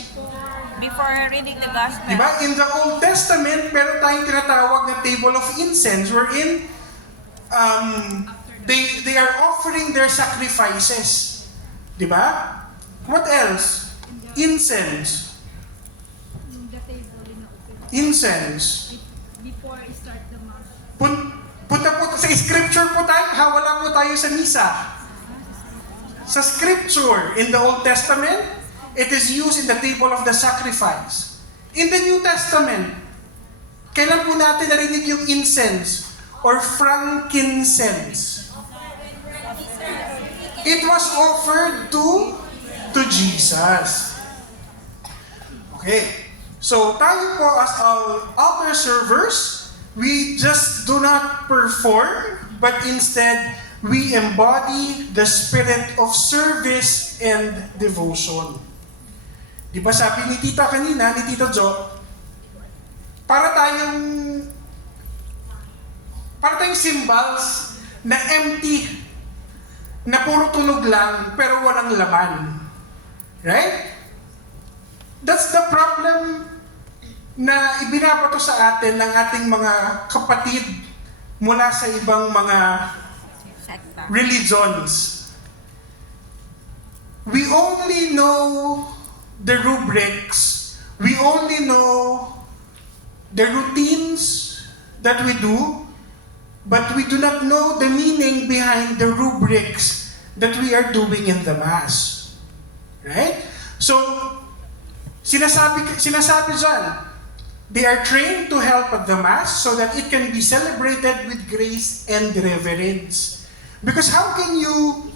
Before reading the gospel. Diba? In the Old Testament, meron tayong tinatawag na table of incense wherein they are offering their sacrifices. Diba? What else? Incense. Incense. Before I start the Mass. Punta po sa scripture po tayo, wala po tayo sa misa. Sa scripture, in the Old Testament, it is used in the table of the sacrifice. In the New Testament, kailan po natin narinig yung incense or frankincense? It was offered to Jesus. Okay. So, tayo po as altar servers, we just do not perform, but instead, we embody the spirit of service and devotion. Di ba sabi ni Tita kanina, ni Tito Jo, para tayong symbols na empty, na puro tunog lang, pero walang laman. Right? That's the problem na ibinabato sa atin ng ating mga kapatid mula sa ibang mga religions. We only know the rubrics, we only know the routines that we do, but we do not know the meaning behind the rubrics that we are doing in the Mass. Right? So, sinasabi dyan, they are trained to help at the Mass so that it can be celebrated with grace and reverence. Because how can you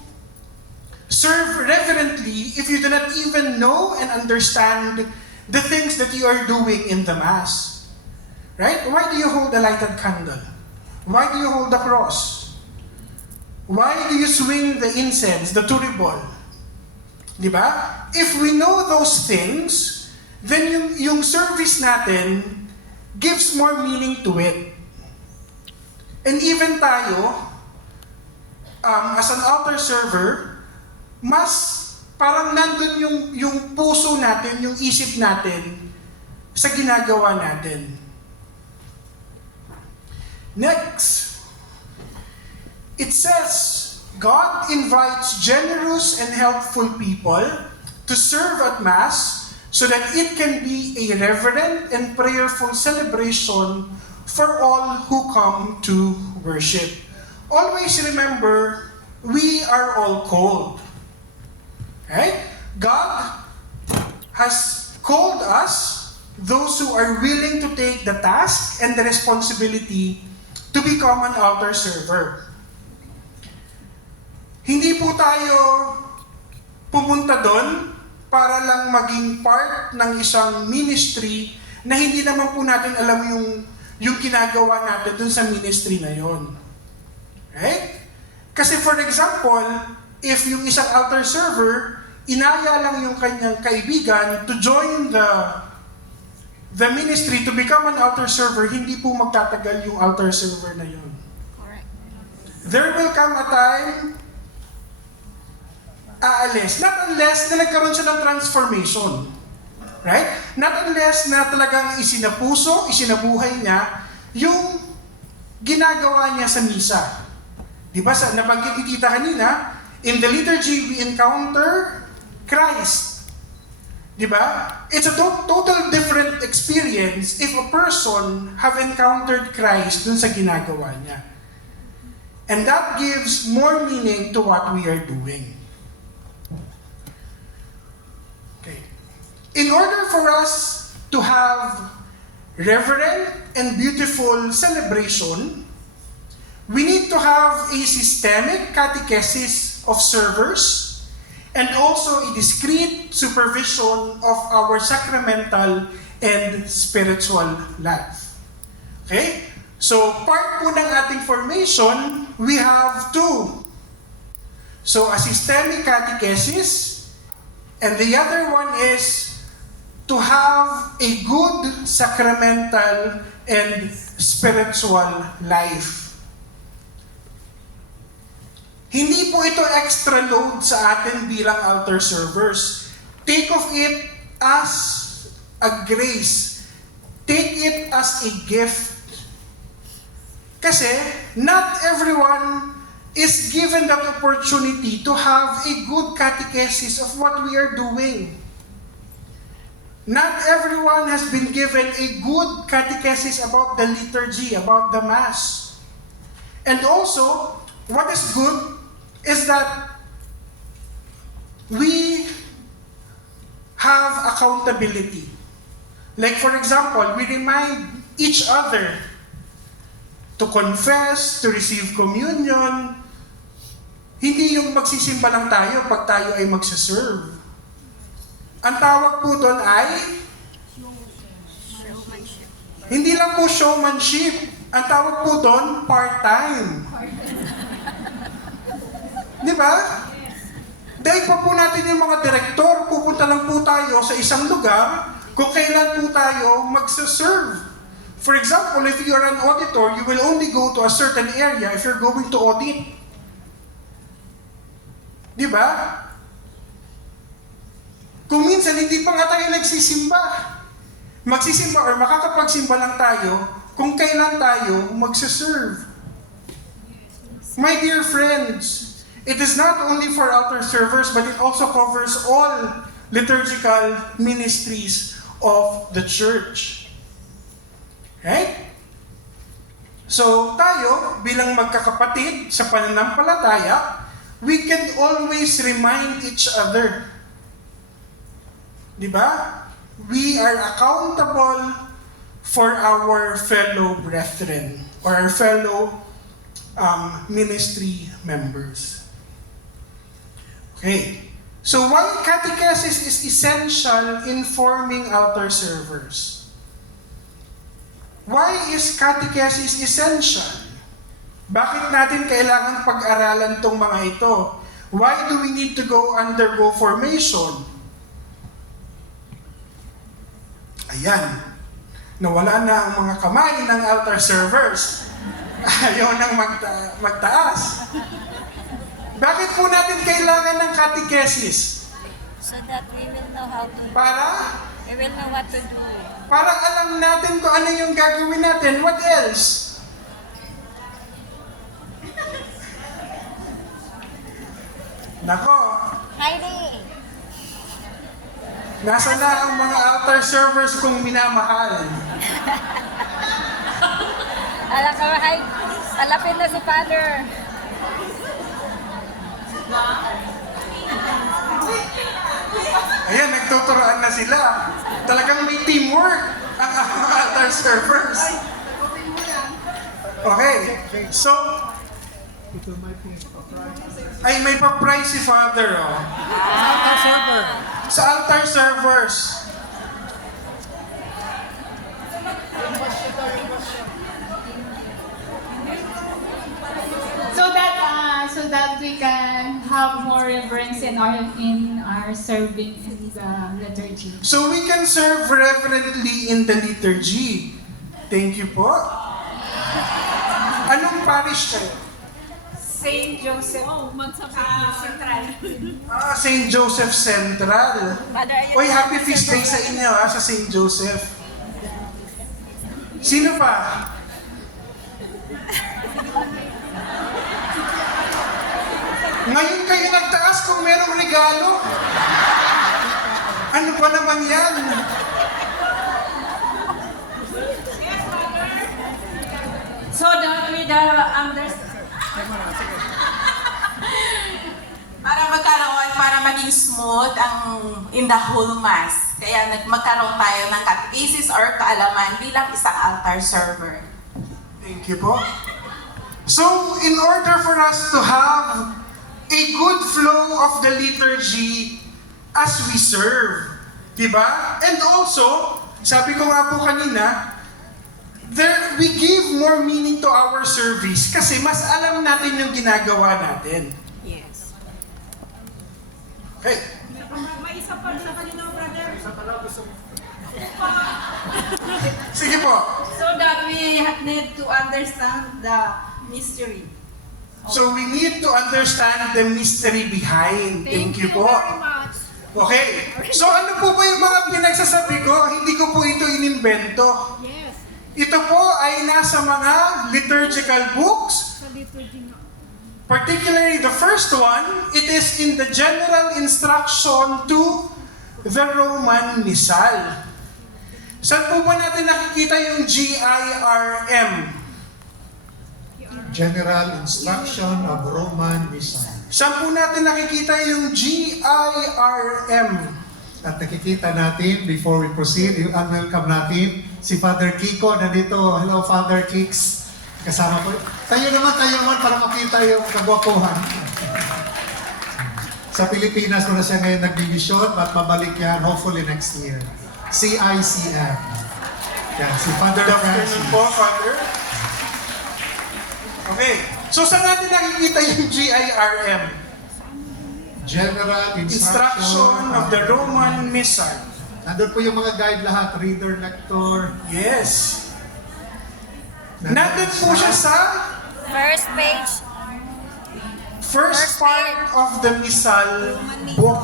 serve reverently if you do not even know and understand the things that you are doing in the Mass? Right? Why do you hold a lighted candle? Why do you hold the cross? Why do you swing the incense, the turibol? Diba? If we know those things, then yung service natin gives more meaning to it. And even tayo, as an altar server, mas parang nandun yung puso natin, yung isip natin sa ginagawa natin. Next, it says, God invites generous and helpful people to serve at Mass so that it can be a reverent and prayerful celebration for all who come to worship. Always remember, we are all called. Right? God has called us, those who are willing to take the task and the responsibility to become an altar server. Hindi po tayo pumunta doon para lang maging part ng isang ministry na hindi naman po natin alam yung ginagawa natin dun sa ministry na yon. Right? Kasi for example, if yung isang altar server, inaya lang yung kanyang kaibigan to join the ministry to become an altar server, hindi po magtatagal yung altar server na yon. Correct. There will come a time, aalis. Not unless na nagkaroon siya ng transformation. Right? Not unless na talagang isinabuhay niya yung ginagawa niya sa misa. Diba, nabanggit ni Tita kanina, in the liturgy we encounter Christ. Diba? It's a total different experience if a person have encountered Christ dun sa ginagawa niya. And that gives more meaning to what we are doing. Okay. In order for us to have reverent and beautiful celebration, we need to have a systemic catechesis of servers and also a discreet supervision of our sacramental and spiritual life. Okay? So, part po ng ating formation, we have two. So, a systemic catechesis, and the other one is to have a good sacramental and spiritual life. Hindi po ito extra load sa atin bilang altar servers. Take of it as a grace. Take it as a gift. Kasi not everyone is given that opportunity to have a good catechesis of what we are doing. Not everyone has been given a good catechesis about the liturgy, about the Mass. And also, what is good is that we have accountability. Like for example, we remind each other to confess, to receive communion. Hindi yung magsisimba lang tayo pag tayo ay magsaserve. Ang tawag po doon ay hindi lang po showmanship. Ang tawag po doon part-time. Di ba? Dahil pa po natin yung mga direktor, pupunta lang po tayo sa isang lugar kung kailan po tayo magsaserve. For example, if you're an auditor, you will only go to a certain area if you're going to audit. Di ba? Kung minsan hindi pa nga tayo nagsisimba, magsisimba or makakapagsimba lang tayo kung kailan tayo magsaserve. My dear friends, it is not only for altar servers, but it also covers all liturgical ministries of the church. Right? So, tayo, bilang magkakapatid sa pananampalataya, we can always remind each other. Diba? We are accountable for our fellow brethren or our fellow ministry members. Okay. So why catechesis is essential in forming altar servers? Why is catechesis essential? Bakit natin kailangan pag-aralan tong mga ito? Why do we need to undergo formation? Ayan. Nawala na ang mga kamay ng altar servers. Ayaw nang magtaas. Bakit po natin kailangan ng catechesis? So that we will know how to, we will know what to do. Para alam natin kung ano yung gagawin natin. What else? Nako, Heidi! nasa na ang mga altar servers kong minamahal? Alapin na si Father. Ayan, nagtuturoan na sila. Talagang may teamwork ang mga altar servers. Okay, so, ay may pa-prize si Father, oh. Sa altar servers. that we can have more reverence in our serving in the liturgy. So we can serve reverently in the liturgy. Thank you po. Anong parish kayo? Saint Joseph. Central. St. Joseph Central. Uy, happy feast day sa inyo sa St. Joseph. Sino pa? Ngayon kayo nagtaas kung merong regalo. Ano ba naman yan? So that we understand. Para maging smooth ang in the whole mass. Kaya magkaroon tayo ng catechesis or kaalaman bilang isang altar server. Thank you po. So, in order for us to have a good flow of the liturgy as we serve, diba? And also, sabi ko nga po kanina, we give more meaning to our service kasi mas alam natin yung ginagawa natin. Yes. Okay. May isa pa sa kanina, brother. Sige po. So that we need to understand the mystery. So, we need to understand the mystery behind. Thank you po. very much. Okay. So, ano po ba yung mga pinagsasabi ko? Hindi ko po ito inimbento. Yes, Ito po ay nasa mga liturgical books. sa liturgy nga. Particularly the first one, it is in the general instruction to the Roman Missal. Saan po ba natin nakikita yung GIRM? General Instruction of Roman Missal. Saan po natin nakikita yung GIRM? At nakikita natin, before we proceed, welcome natin si Father Kiko. Nandito, hello Father Kicks. Kasama po. Tayo naman para makita yung kagwapuhan. Sa Pilipinas ko na siya ngayon nagbibisyon at mabalik yan hopefully next year. CICF. Yan, si Father Good afternoon Francis. po, Father. Okay. So, saan natin nakikita yung GIRM? General Instruction of the Roman Missal. Nandun po yung mga guide lahat, reader, lector. Yes. Nandun po siya sa First page. first part of the Missal book.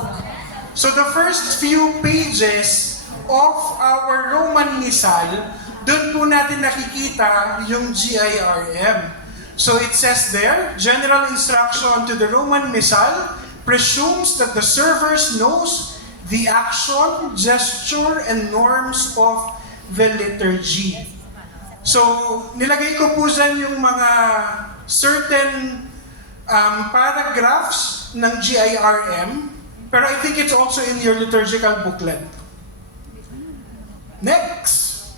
So the first few pages of our Roman Missal, doon po natin nakikita yung GIRM. So it says there, General Instruction to the Roman Missal presumes that the servers knows the action, gesture, and norms of the liturgy. So, nilagay ko po dyan yung mga certain paragraphs ng GIRM, pero I think it's also in your liturgical booklet. Next.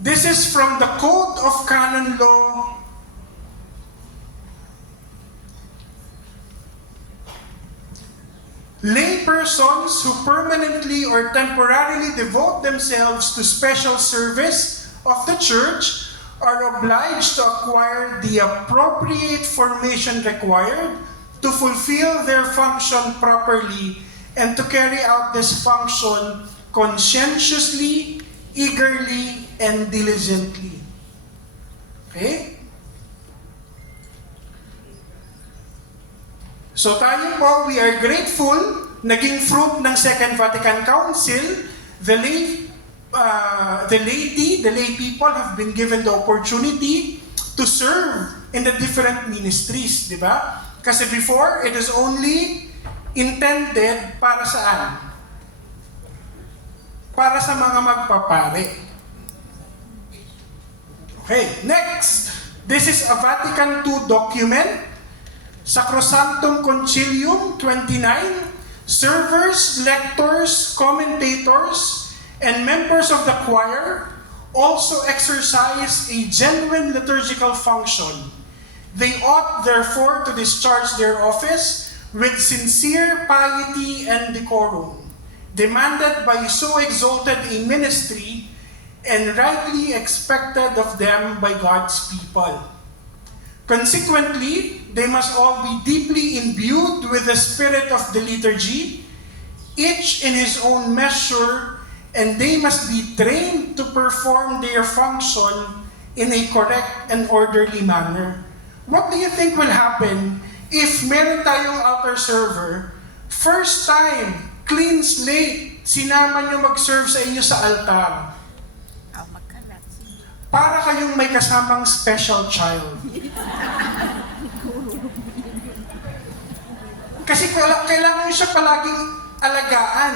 This is from the Code of Canon Law. Lay persons who permanently or temporarily devote themselves to special service of the church are obliged to acquire the appropriate formation required to fulfill their function properly and to carry out this function conscientiously, eagerly, and diligently. Okay? So tayo po, we are grateful, naging fruit ng Second Vatican Council, the lay people have been given the opportunity to serve in the different ministries, di ba? Kasi before, it is only intended para saan? Para sa mga magpapare. Okay, next. This is a Vatican II document. Sacrosanctum Concilium 29, servers, lectors, commentators, and members of the choir also exercise a genuine liturgical function. They ought therefore to discharge their office with sincere piety and decorum, demanded by so exalted a ministry and rightly expected of them by God's people. Consequently, they must all be deeply imbued with the spirit of the liturgy, each in his own measure, and they must be trained to perform their function in a correct and orderly manner. What do you think will happen if meron tayong altar server, first time, clean slate, sinama nyo mag-serve sa inyo sa altar? Oh, magkalat. Para kayong may kasamang special child. Kasi kailangan nyo siya palaging alagaan.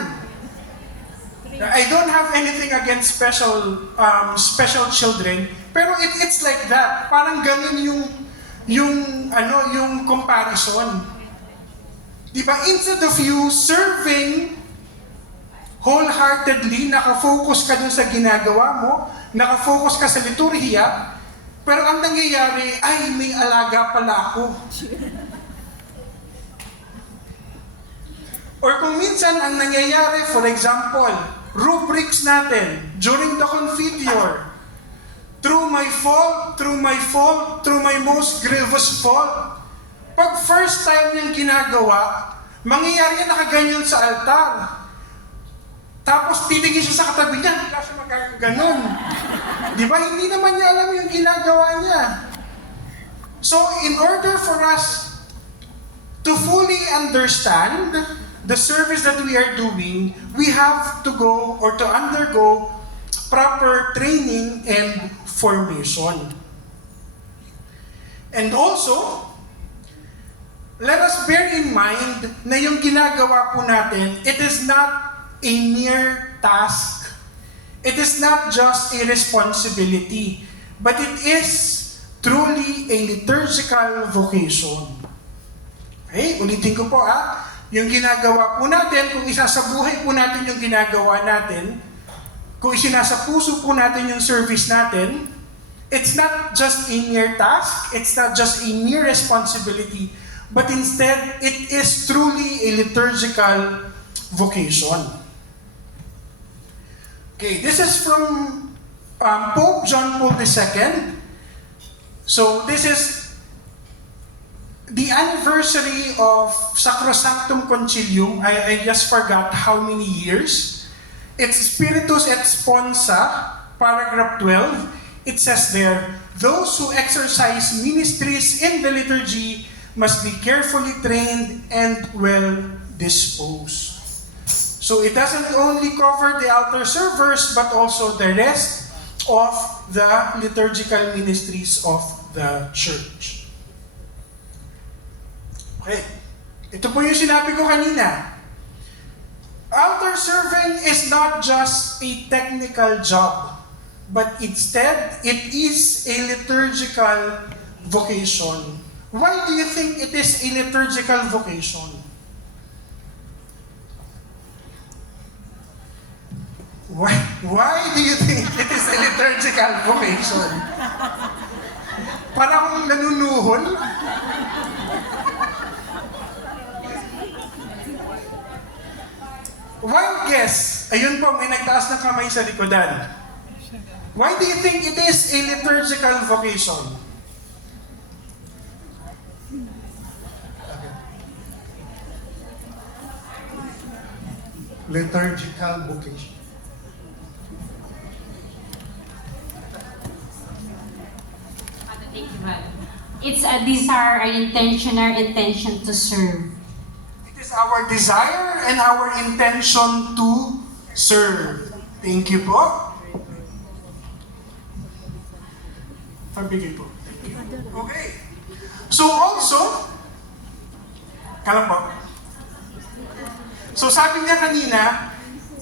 I don't have anything against special children, pero it's like that. Parang ganun yung comparison. Diba? Instead of you serving wholeheartedly, nakafocus ka dun sa ginagawa mo, nakafocus ka sa liturhiya, pero ang nangyayari, ay, may alaga pala ako. Or kung minsan, ang nangyayari, for example, rubrics natin during the Confiteor, through my fault, through my most grievous fault. Pag first time yung ginagawa, mangyayari yan nakaganyan sa altar. Tapos titingin siya sa katabi niya, bigla siya magkakaganon. Di ba? Hindi naman niya alam yung ginagawa niya. So, in order for us to fully understand the service that we are doing, we have to go or to undergo proper training and formation. And also, let us bear in mind na yung ginagawa po natin, it is not a mere task. It is not just a responsibility, but it is truly a liturgical vocation. Okay, ulitin ko po yung ginagawa po natin, kung isasabuhay po natin yung ginagawa natin, kung isinasa puso po natin yung service natin, it's not just a mere task, it's not just a mere responsibility, but instead, it is truly a liturgical vocation. Okay, this is from Pope John Paul II. So this is the anniversary of Sacrosanctum Concilium. I just forgot how many years. It's Spiritus et Sponsa, paragraph 12. It says there, those who exercise ministries in the liturgy must be carefully trained and well disposed. So it doesn't only cover the altar servers, but also the rest of the liturgical ministries of the church. Okay. Ito po yung sinabi ko kanina. Altar serving is not just a technical job, but instead, it is a liturgical vocation. Why do you think it is a liturgical vocation? Why do you think it is a liturgical vocation? Para akong nanunuhol? Wild guess. Ayun po, may nagtaas ng kamay sa likodan. Why do you think it is a liturgical vocation? Liturgical vocation. It's a desire, an intention to serve. It is our desire and our intention to serve. Thank you po. Pabigay po. Okay. So also, kalam po. So sabi niya kanina,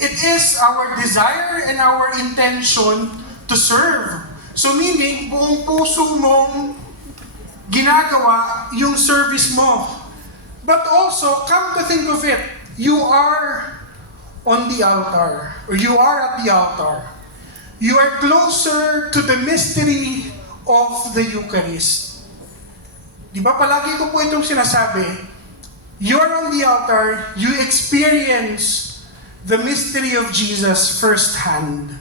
it is our desire and our intention to serve. So meaning, buong puso mong ginagawa yung service mo. But also, come to think of it, you are on the altar, or you are at the altar. You are closer to the mystery of the Eucharist. Di ba palagi ko po itong sinasabi, you are on the altar, you experience the mystery of Jesus firsthand.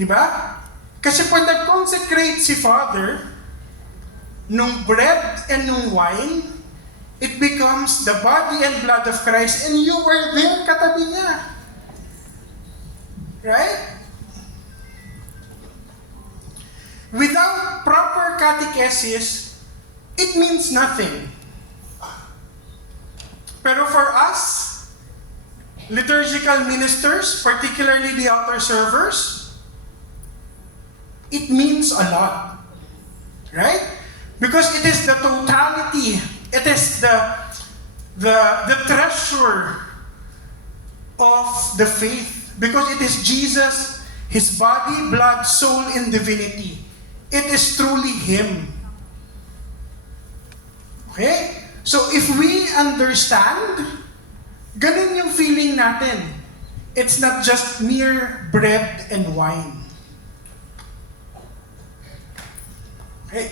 Di ba? Kasi pag nag-consecrate si Father, nung bread and nung wine, it becomes the body and blood of Christ, and you were there katabi niya. Right? Without proper catechesis, it means nothing. Pero for us, liturgical ministers, particularly the altar servers, it means a lot. Right? Because it is the totality, it is the treasure of the faith. Because it is Jesus, His body, blood, soul, and divinity. It is truly Him. Okay? So if we understand, ganun yung feeling natin. It's not just mere bread and wine. Okay.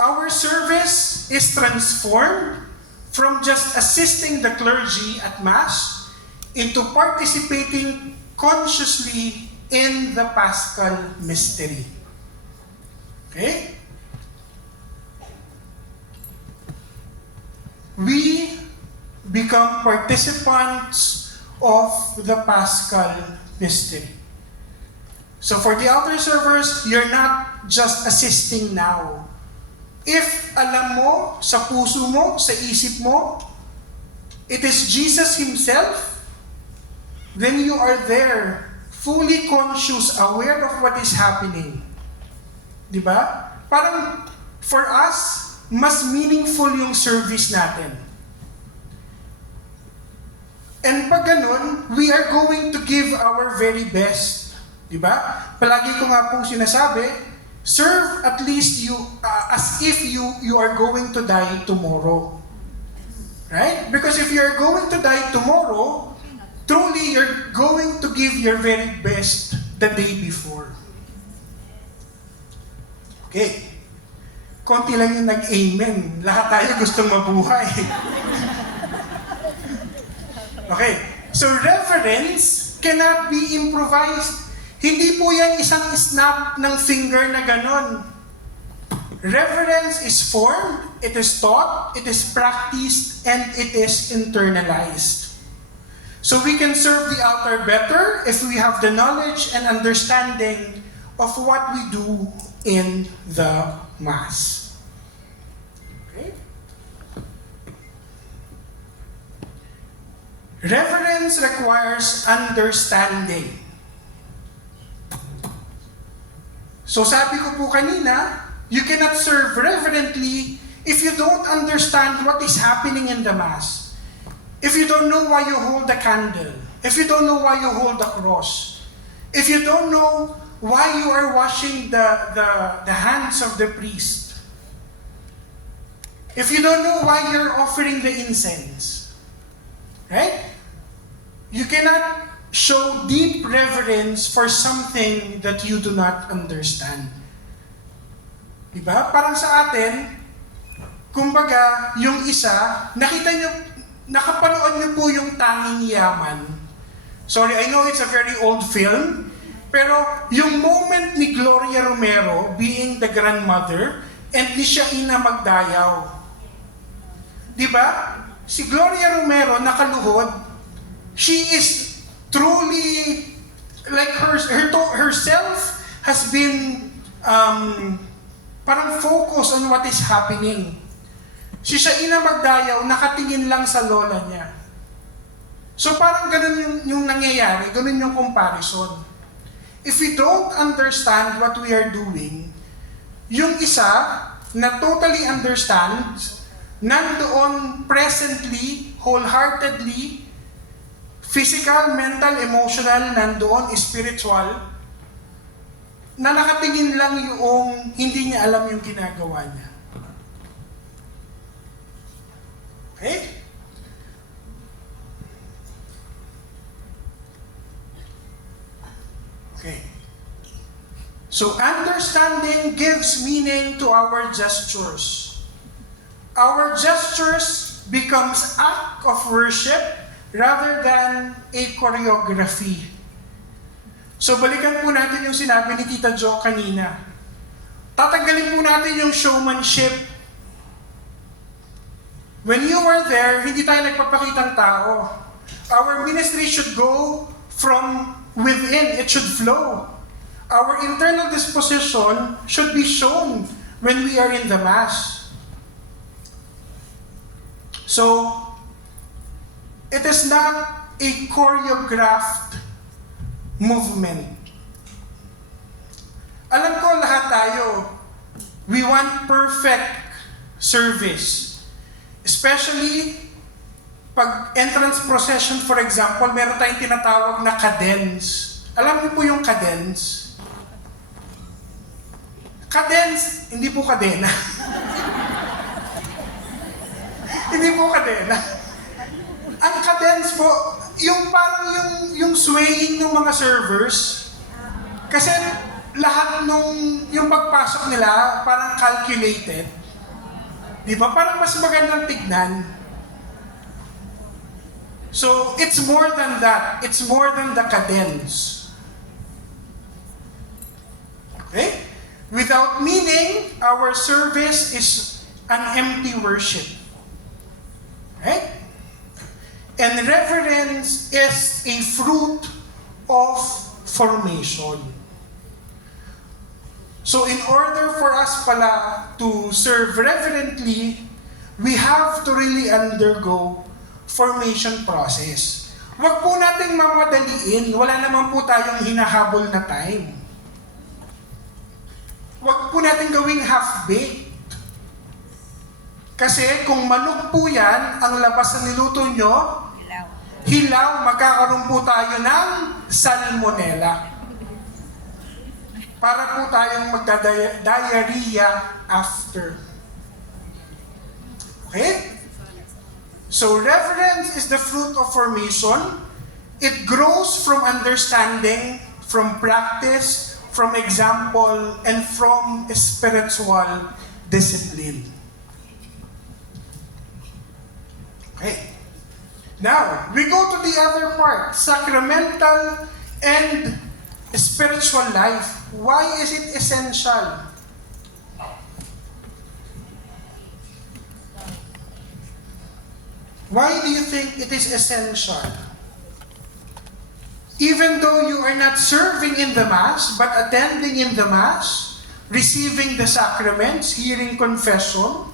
Our service is transformed from just assisting the clergy at Mass into participating consciously in the Paschal mystery. Okay? We become participants of the Paschal mystery. So for the altar servers, you're not just assisting now. If alam mo, sa puso mo, sa isip mo, it is Jesus Himself, then you are there, fully conscious, aware of what is happening. Diba? Parang, for us, mas meaningful yung service natin. And pag ganun, we are going to give our very best. Diba? Palagi ko nga pong sinasabi, serve at least you as if you are going to die tomorrow. Right? Because if you are going to die tomorrow, truly you're going to give your very best the day before. Okay. Konti lang yung nag-amen. Lahat tayo gustong mabuhay. Okay. So reverence cannot be improvised. Hindi po yan isang snap ng finger na ganon. Reverence is formed, it is taught, it is practiced, and it is internalized. So we can serve the altar better if we have the knowledge and understanding of what we do in the Mass. Okay? Reverence requires understanding. So sabi ko po kanina, you cannot serve reverently if you don't understand what is happening in the Mass. If you don't know why you hold the candle, if you don't know why you hold the cross, if you don't know why you are washing the hands of the priest, if you don't know why you're offering the incense, right? You cannot show deep reverence for something that you do not understand. Diba? Parang sa atin, kumbaga, yung isa, nakapanood niyo po yung Tanging Yaman. Sorry, I know it's a very old film, pero yung moment ni Gloria Romero being the grandmother and ni Shaina Magdayaw. Diba? Si Gloria Romero nakaluhod, she is truly, like herself has been parang focus on what is happening. Si Shaina Magdayaw, nakatingin lang sa lola niya. So parang ganun yung nangyayari, ganun yung comparison. If we don't understand what we are doing, yung isa na totally understands, nandoon presently, wholeheartedly, physical, mental, emotional, nandoon, spiritual, na nakatingin lang yung hindi niya alam yung ginagawa niya. Okay? Okay. So understanding gives meaning to our gestures. Our gestures becomes act of worship rather than a choreography. So balikan po natin yung sinabi ni Tita Jo kanina. tatanggalin po natin yung showmanship. When you are there, hindi tayo nagpapakitang tao. Our ministry should go from within. It should flow. Our internal disposition should be shown when we are in the Mass. So, it is not a choreographed movement. Alam ko lahat tayo, we want perfect service. Especially, pag entrance procession, for example, meron tayong tinatawag na cadence. Alam niyo po yung cadence? Cadence, hindi po kadena. Hindi po kadena. Ang cadence po, yung parang yung swaying ng mga servers. Kasi lahat yung pagpasok nila, parang calculated. Di ba? Parang mas magandang tignan. So, it's more than that. It's more than the cadence. Okay? Without meaning, our service is an empty worship. Right? And reverence is a fruit of formation. So in order for us pala to serve reverently, we have to really undergo formation process. Huwag po nating mamadaliin. Wala naman po tayong hinahabol na time. Huwag po natin gawing half-baked. Kasi kung manok po yan, ang labas na niluto nyo, hilaw, magkakaroon po tayo ng salmonella. Para po tayong magda-diarrhea after. Okay? So reverence is the fruit of formation. It grows from understanding, from practice, from example, and from spiritual discipline. Okay. Now, we go to the other part, sacramental and spiritual life. Why is it essential? Why do you think it is essential? Even though you are not serving in the Mass, but attending in the Mass, receiving the sacraments, hearing confession,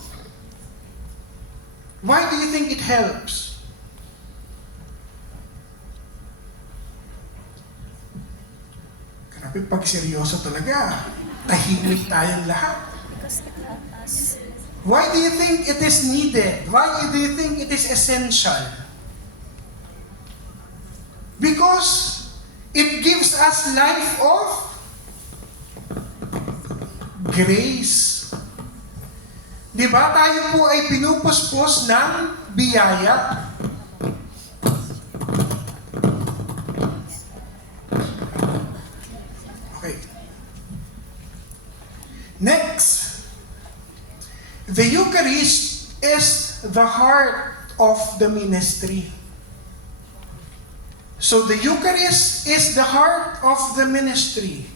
why do you think it helps? Grabe, pag seryoso talaga, tahimik tayong lahat. Because it helps us. Why do you think it is needed? Why do you think it is essential? Because it gives us life of grace. Di ba? Tayo po ay pinupuspos ng biyaya. Okay. Next. The Eucharist is the heart of the ministry. So the Eucharist is the heart of the ministry.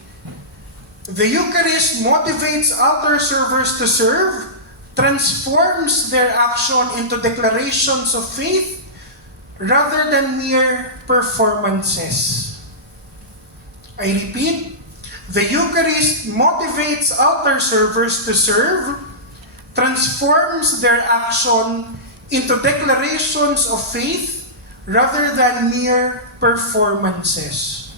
The Eucharist motivates altar servers to serve, transforms their action into declarations of faith rather than mere performances. I repeat, the Eucharist motivates altar servers to serve, transforms their action into declarations of faith rather than mere performances.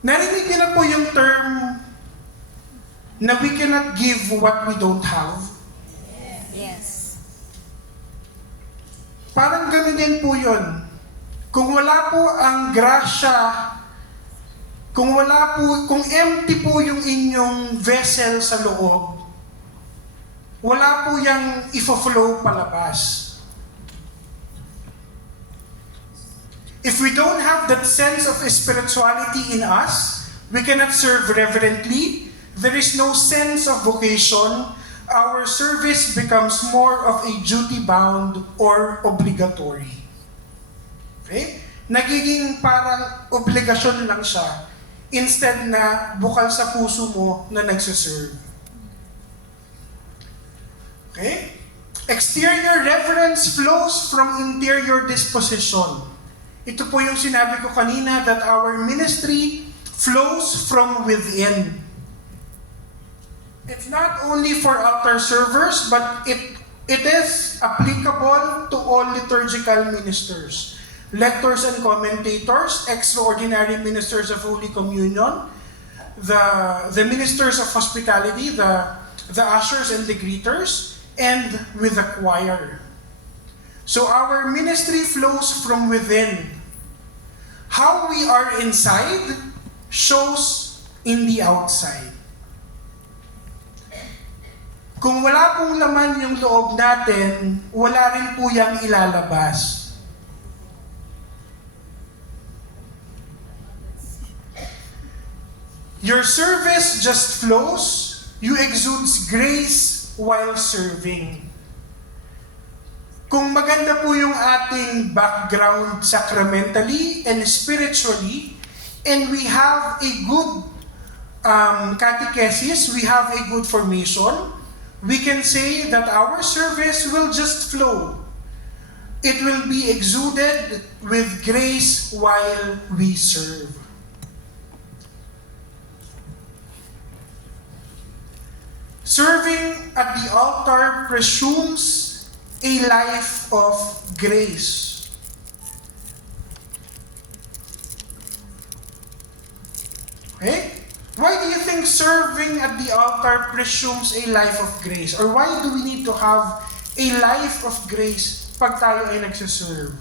Narinig niyo na po yung term na we cannot give what we don't have? Yes. Parang ganun din po yun. Kung wala po ang grasya, kung empty po yung inyong vessel sa loob, wala po yung ifo-flow palabas. If we don't have that sense of spirituality in us, we cannot serve reverently, there is no sense of vocation, our service becomes more of a duty-bound or obligatory. Okay? nagiging parang obligasyon lang siya instead na bukal sa puso mo na nagsiserve. Okay? Exterior reverence flows from interior disposition. Ito po yung sinabi ko kanina that our ministry flows from within. It's not only for altar servers, but it is applicable to all liturgical ministers. Lectors and commentators, extraordinary ministers of Holy Communion, the ministers of hospitality, the ushers and the greeters, and with the choir. So our ministry flows from within. How we are inside shows in the outside. Kung wala pong laman yung loob natin, wala rin po yang ilalabas. Your service just flows, you exude grace while serving. Kung maganda po yung ating background sacramentally and spiritually, and we have a good catechesis, we have a good formation, we can say that our service will just flow. It will be exuded with grace while we serve. Serving at the altar presumes a life of grace. Okay? Why do you think serving at the altar presumes a life of grace? Or why do we need to have a life of grace pag tayo ay nagsiserve?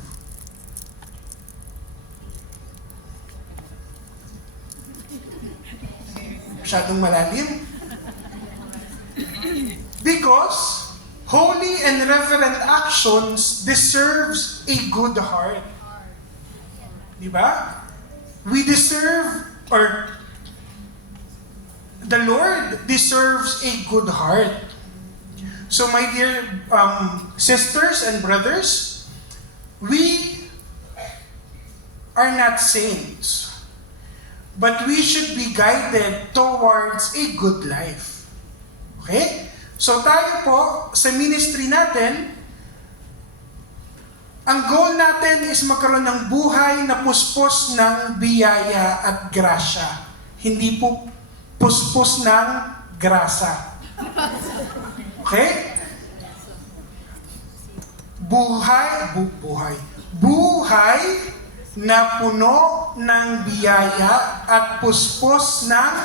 Masyadong malalim? Because holy and reverent actions deserves a good heart. Diba? We deserve, or the Lord deserves a good heart. So my dear sisters and brothers, we are not saints, but we should be guided towards a good life. Okay? So tayo po, sa ministry natin, ang goal natin is magkaroon ng buhay na puspos ng biyaya at grasya. Hindi po puspos ng grasa. Okay? Buhay na puno ng biyaya at puspos ng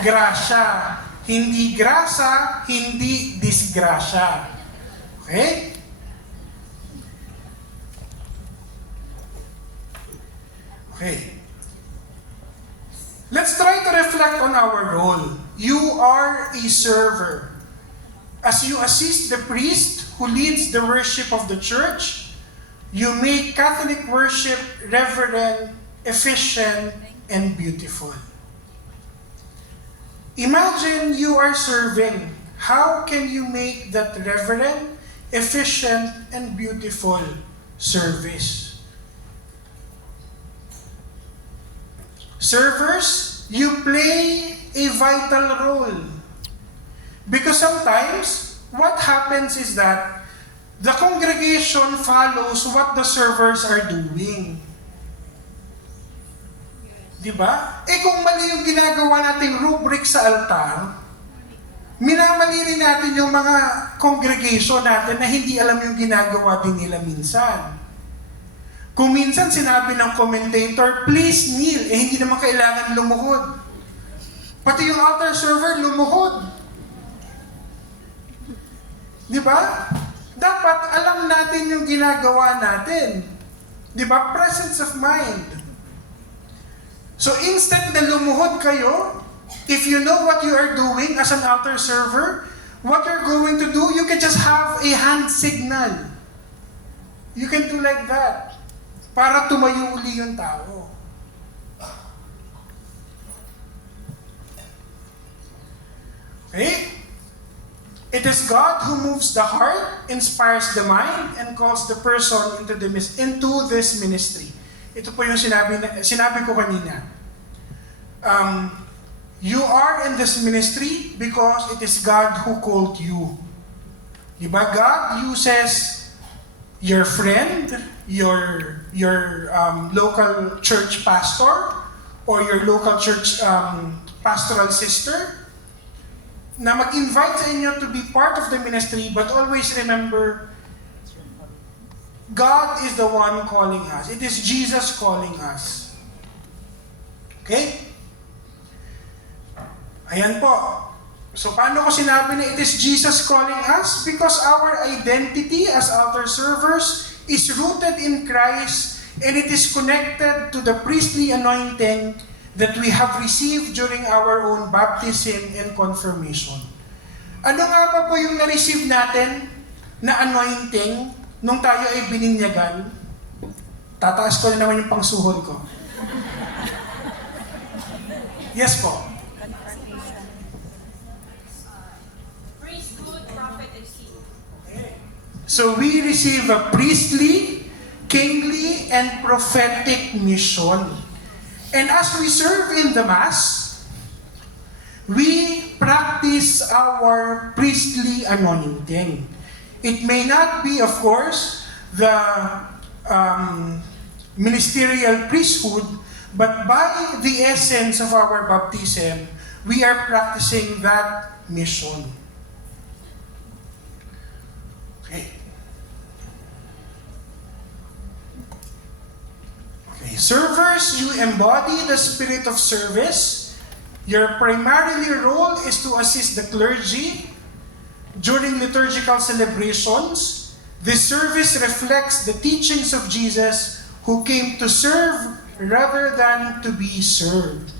grasya. Hindi grasa, hindi disgrasya. Okay? Okay. Let's try to reflect on our role. You are a server. As you assist the priest who leads the worship of the church, you make Catholic worship reverent, efficient, and beautiful. Imagine you are serving. How can you make that reverent, efficient, and beautiful service? Servers, you play a vital role. Because sometimes, what happens is that the congregation follows what the servers are doing. Diba? Kung mali yung ginagawa nating rubric sa altar, minamali rin natin yung mga congregation natin na hindi alam yung ginagawa din nila minsan. Kung minsan sinabi ng commentator, please kneel, hindi naman kailangan lumuhod. Pati yung altar server, lumuhod. Diba? Dapat alam natin yung ginagawa natin. Diba? Presence of mind. So instead na lumuhod kayo, if you know what you are doing as an altar server, what you're going to do, you can just have a hand signal. You can do like that. Para tumayo uli yung tao. Okay? It is God who moves the heart, inspires the mind, and calls the person into this ministry. ito po yung sinabi ko kanina. You are in this ministry because it is God who called you. Diba? God uses your friend, your local church pastor, or your local church pastoral sister, na mag-invite sa inyo to be part of the ministry, but always remember, God is the one calling us. It is Jesus calling us. Okay? Ayan po. So paano ko sinabi na it is Jesus calling us? Because our identity as altar servers is rooted in Christ, and it is connected to the priestly anointing that we have received during our own baptism and confirmation. Ano nga ba po yung na-receive natin na anointing nung tayo ay bininyagan? Tataas ko na naman yung pangsuhol ko. Yes po. So we receive a priestly, kingly, and prophetic mission. And as we serve in the Mass, we practice our priestly anointing. It may not be, of course, the ministerial priesthood, but by the essence of our baptism, we are practicing that mission. Okay. Okay. Servers, you embody the spirit of service. Your primarily role is to assist the clergy during liturgical celebrations. This service reflects the teachings of Jesus, who came to serve rather than to be served.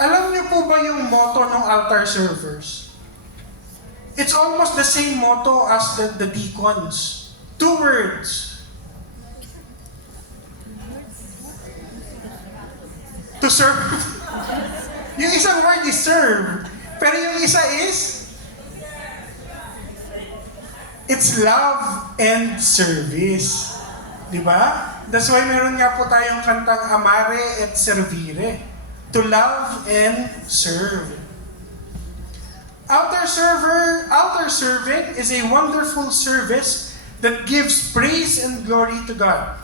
Alam niyo po ba yung motto ng altar servers? It's almost the same motto as the deacons. 2 words. To serve. Yung isang word is serve. Pero yung isa is it's love and service. Diba? That's why meron nga po tayong kantang Amare et Servire. To love and serve. Altar serving is a wonderful service that gives praise and glory to God.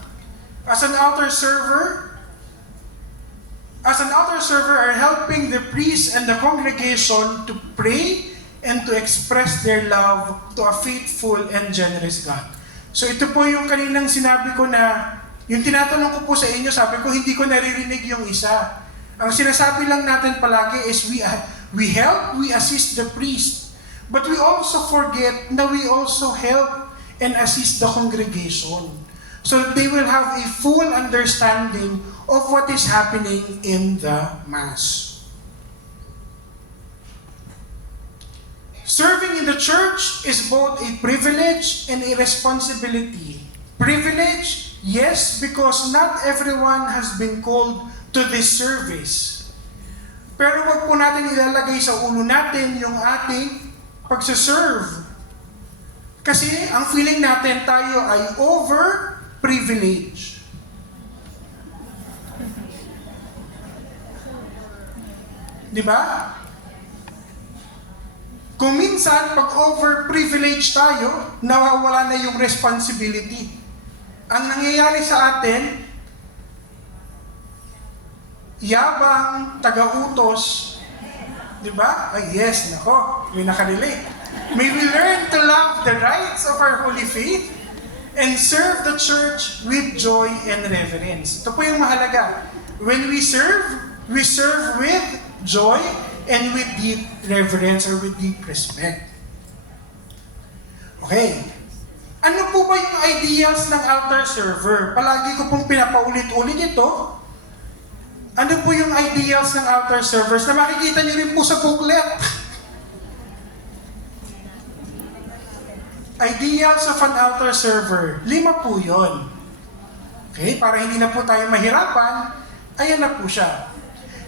As an altar server are helping the priest and the congregation to pray and to express their love to a faithful and generous God. So ito po yung kaninang sinabi ko na, yung tinatanong ko po sa inyo, sabi ko hindi ko naririnig yung isa. Ang sinasabi lang natin palagi is we help, we assist the priest. But we also forget na we also help and assist the congregation, so that they will have a full understanding of what is happening in the Mass. Serving in the church is both a privilege and a responsibility. Privilege, yes, because not everyone has been called to this service. Pero wag po natin ilalagay sa ulo natin yung ating pagsaserve. Kasi ang feeling natin tayo ay over-privileged. Di ba? Kung minsan, pag over-privileged tayo, nawawala na yung responsibility. Ang nangyayari sa atin, yabang, taga-utos, di ba? Ay yes, nako, may nakarelate. May we learn to love the rights of our holy faith and serve the church with joy and reverence. Ito po yung mahalaga. When we serve with joy and with deep reverence or with deep respect. Okay. Ano po ba yung ideals ng altar server? Palagi ko pong pinapaulit-ulit ito. Ano po yung ideals ng altar servers na makikita nyo rin po sa booklet? Ideals of an altar server. 5 po yun. Okay, para hindi na po tayo mahirapan, ayan na po siya.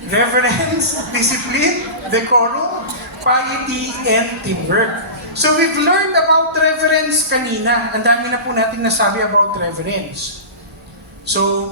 Reverence, discipline, decorum, piety, and teamwork. So we've learned about reverence kanina. Ang dami na po natin nasabi about reverence. So,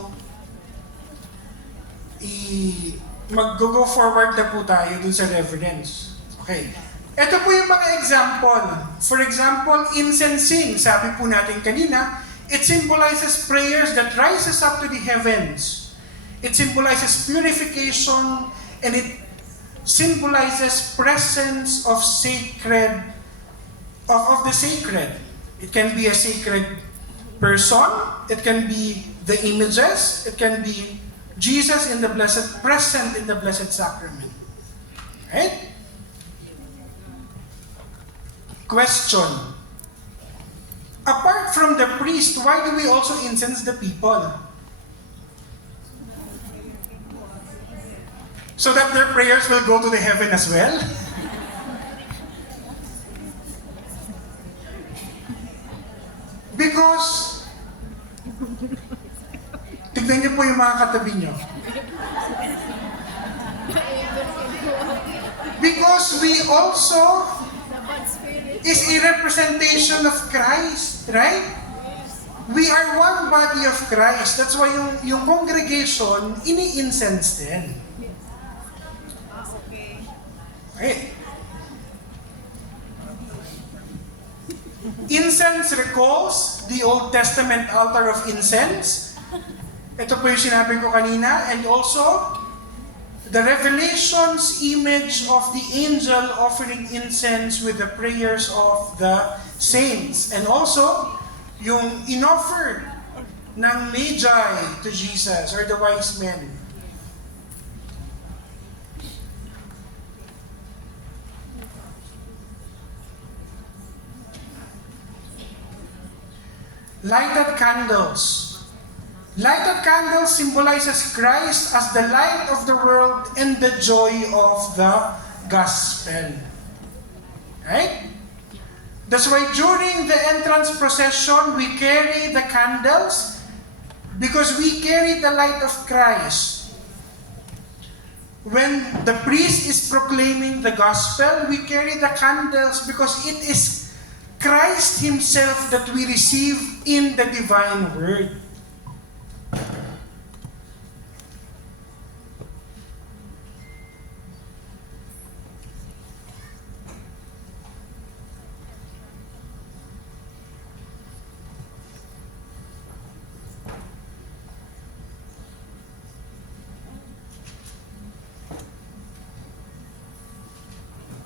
mag-go forward na po tayo dun sa reverence. Okay. Ito po yung mga example. For example, incensing. Sabi po natin kanina, it symbolizes prayers that rises up to the heavens. It symbolizes purification, and it symbolizes presence of sacred, of the sacred. It can be a sacred person, it can be the images, it can be Jesus in the blessed, present in the Blessed Sacrament. Right? Question. Apart from the priest, why do we also incense the people? So that their prayers will go to the heaven as well? Because, tignan niyo po yung mga katabi niyo. Because we also is a representation of Christ, right? We are one body of Christ. That's why yung congregation, ini-incense din. Okay. Incense recalls the Old Testament altar of incense. Ito po yung sinabi ko kanina. And also, the Revelation's image of the angel offering incense with the prayers of the saints. And also, yung inoffer ng Magi to Jesus or the wise men. Lighted candles. Lighted candles symbolizes Christ as the light of the world and the joy of the gospel. Right? That's why during the entrance procession, we carry the candles because we carry the light of Christ. When the priest is proclaiming the gospel, we carry the candles because it is Christ Himself that we receive in the divine word.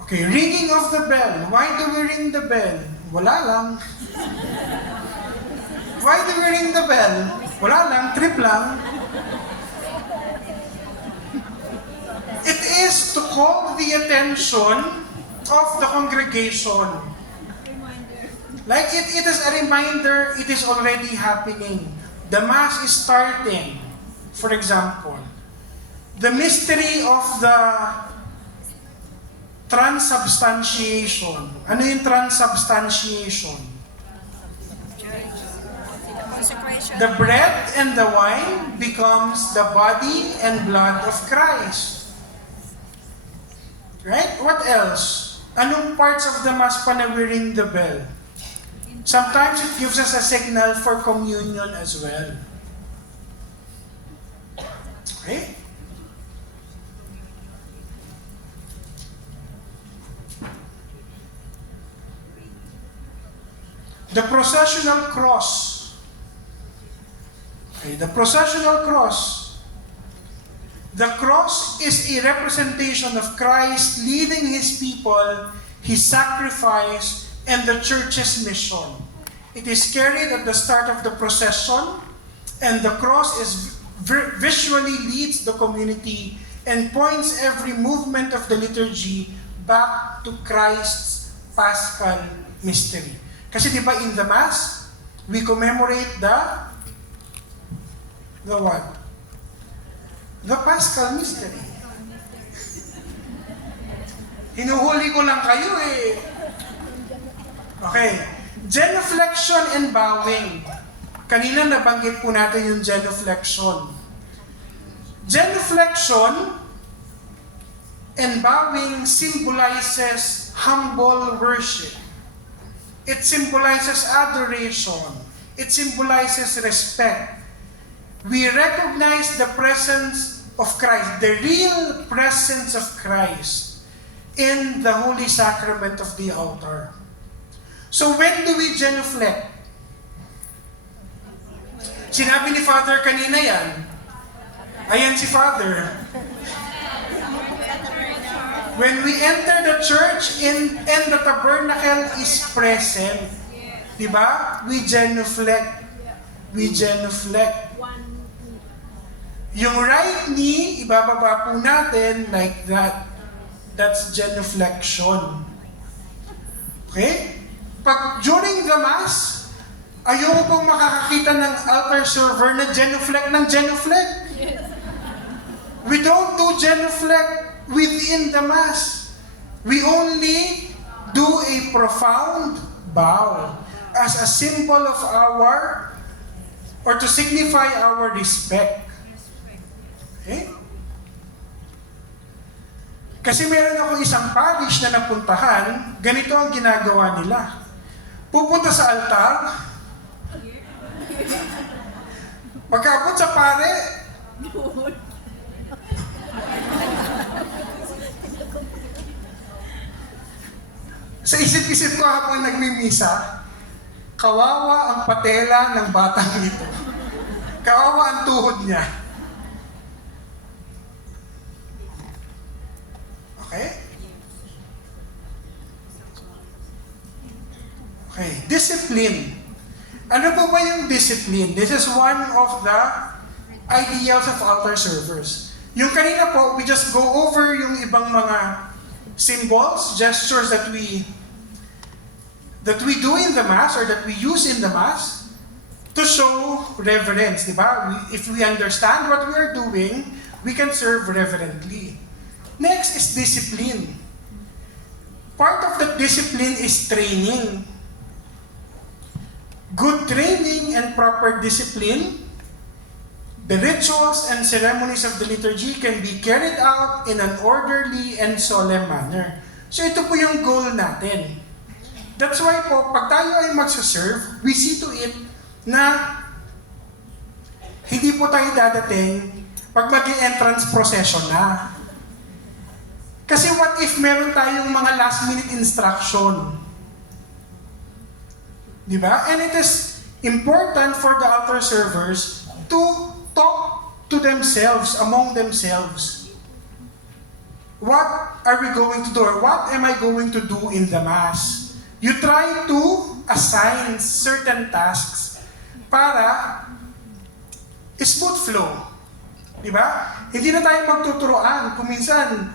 Okay, ringing of the bell. Why do we ring the bell? Wala lang. Why do we ring the bell? Wala lang, trip lang. It is to call the attention of the congregation. Like it is a reminder, it is already happening. The Mass is starting, for example. The mystery of the transubstantiation. Ano yung transubstantiation? The bread and the wine becomes the body and blood of Christ. Right? What else? Anong parts of the Mass pa na we ring the bell? Sometimes it gives us a signal for communion as well. Okay? The processional cross. Okay, the processional cross. The cross is a representation of Christ leading His people, His sacrifice, and the church's mission. It is carried at the start of the procession, and the cross is visually leads the community and points every movement of the liturgy back to Christ's Paschal mystery. Kasi di ba in the Mass, we commemorate the what? The Paschal mystery. Hinuhuli ko lang kayo eh. Okay. Genuflection and bowing. Kanina nabanggit po natin yung genuflection. Genuflection and bowing symbolizes humble worship. It symbolizes adoration. It symbolizes respect. We recognize the presence of Christ, the real presence of Christ in the holy sacrament of the altar. So when do we genuflect? Sinabi ni Father kanina yan. Ayan si Father. When we enter the church and the tabernacle is present, di ba? We genuflect. We genuflect. Yung right knee, ibababa po natin like that. That's genuflection. Okay? Pag during the Mass, ayoko pong makakakita ng altar server na genuflect ng genuflect. We don't do genuflect within the Mass. We only do a profound bow as a symbol of our, or to signify our respect. Okay? Kasi meron ako isang parish na napuntahan, ganito ang ginagawa nila. Pupunta sa altar, pagkaabot sa pare, sa isip-isip ko habang nagmimisa, kawawa ang patela ng batang ito. Kawawa ang tuhod niya. Okay? Okay, discipline. Ano po ba yung discipline? This is one of the ideals of altar servers. Yung kanina po, we just go over yung ibang mga symbols, gestures that we do in the Mass or that we use in the Mass to show reverence, di ba? If we understand what we are doing, we can serve reverently. Next is discipline. Part of that discipline is training. Good training and proper discipline, the rituals and ceremonies of the liturgy can be carried out in an orderly and solemn manner. So ito po yung goal natin. That's why po, pag tayo ay magsaserve, we see to it na hindi po tayo dadating pag mag-entrance procession na. Kasi what if meron tayong mga last-minute instruction? Di ba? And it is important for the altar servers to talk to themselves, among themselves. What are we going to do? Or what am I going to do in the Mass? You try to assign certain tasks para smooth flow. Di ba? Hindi na tayo magtuturoan. Kung minsan,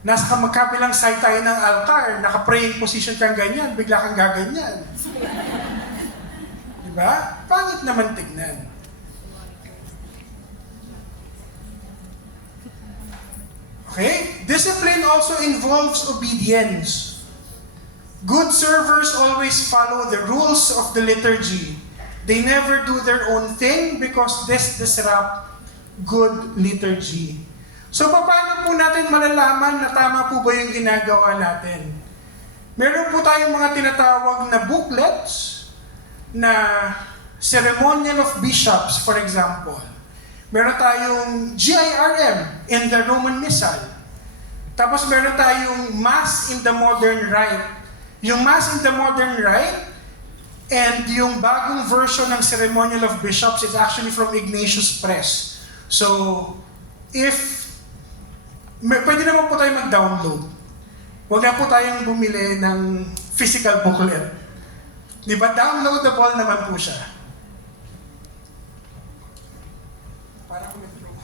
nasa magkabilang side tayo ng altar, naka-praying position kang ganyan, bigla kang gaganyan. Di ba? Pangit naman tignan. Okay? Discipline also involves obedience. Good servers always follow the rules of the liturgy. They never do their own thing because this disrupts good liturgy. So, paano po natin malalaman na tama po ba yung ginagawa natin? Meron po tayong mga tinatawag na booklets na ceremonial of bishops, for example. Meron tayong GIRM in the Roman Missal. Tapos meron tayong Mass in the Modern Rite. Yung Mass in the Modern Rite and yung bagong version ng Ceremonial of Bishops is actually from Ignatius Press. So, pwede naman po tayo mag-download. Huwag na po tayong bumili ng physical booklet. Di ba? Downloadable naman po siya. Parang metro.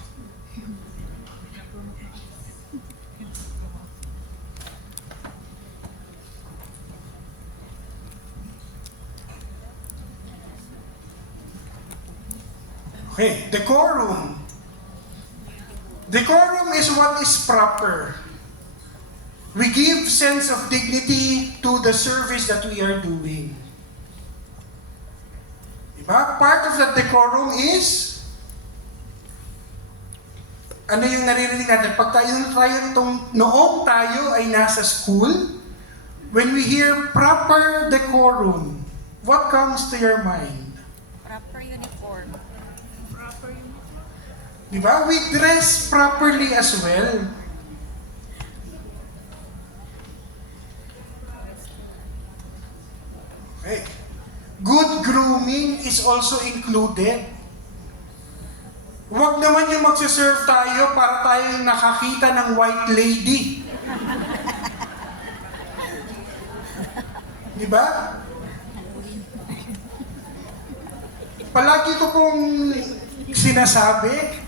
Okay, decorum. Decorum is what is proper. We give sense of dignity to the service that we are doing. Diba? Part of that decorum is, ano yung naririnig natin? Pag noong tayo ay nasa school, when we hear proper decorum, what comes to your mind? Proper uniform. Di Di ba? We dress properly as well. Okay. Good grooming is also included. Huwag naman yung magsiserve tayo para tayo nakakita ng white lady. Di ba? Palagi ko pong sinasabi,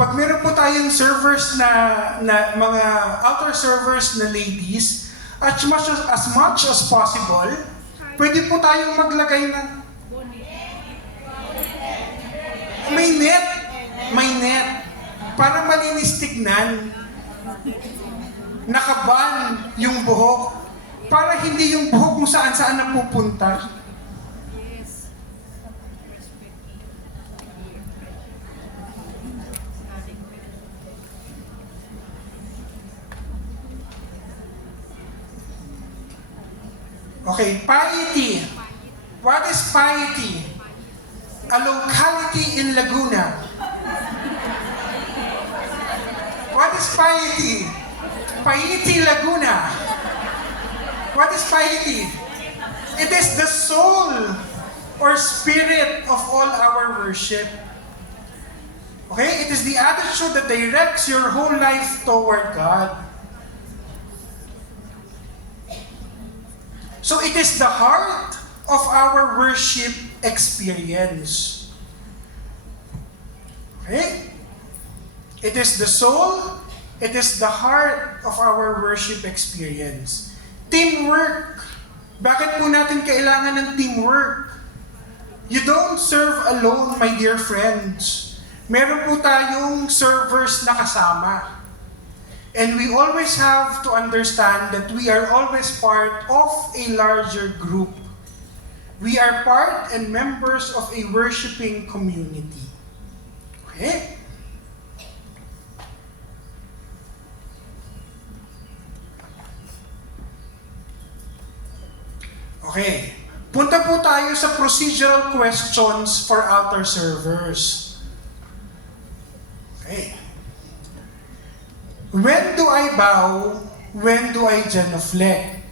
pag meron po tayong servers na mga outer servers na ladies, as much as possible, pwede po tayong maglagay ng may net para malinis tignan. Nakaban yung buhok para hindi yung buhok kung saan-saan napupunta. Okay, piety. What is piety? A locality in Laguna. What is piety? Piety Laguna. What is piety? It is the soul or spirit of all our worship. Okay? It is the attitude that directs your whole life toward God. So it is the heart of our worship experience. Okay? It is the soul, it is the heart of our worship experience. Teamwork. Bakit po natin kailangan ng teamwork? You don't serve alone, my dear friends. Meron po tayong servers na kasama. And we always have to understand that we are always part of a larger group. We are part and members of a worshiping community. Okay? Okay. Punta po tayo sa procedural questions for outer servers. Okay. When do I bow? When do I genuflect?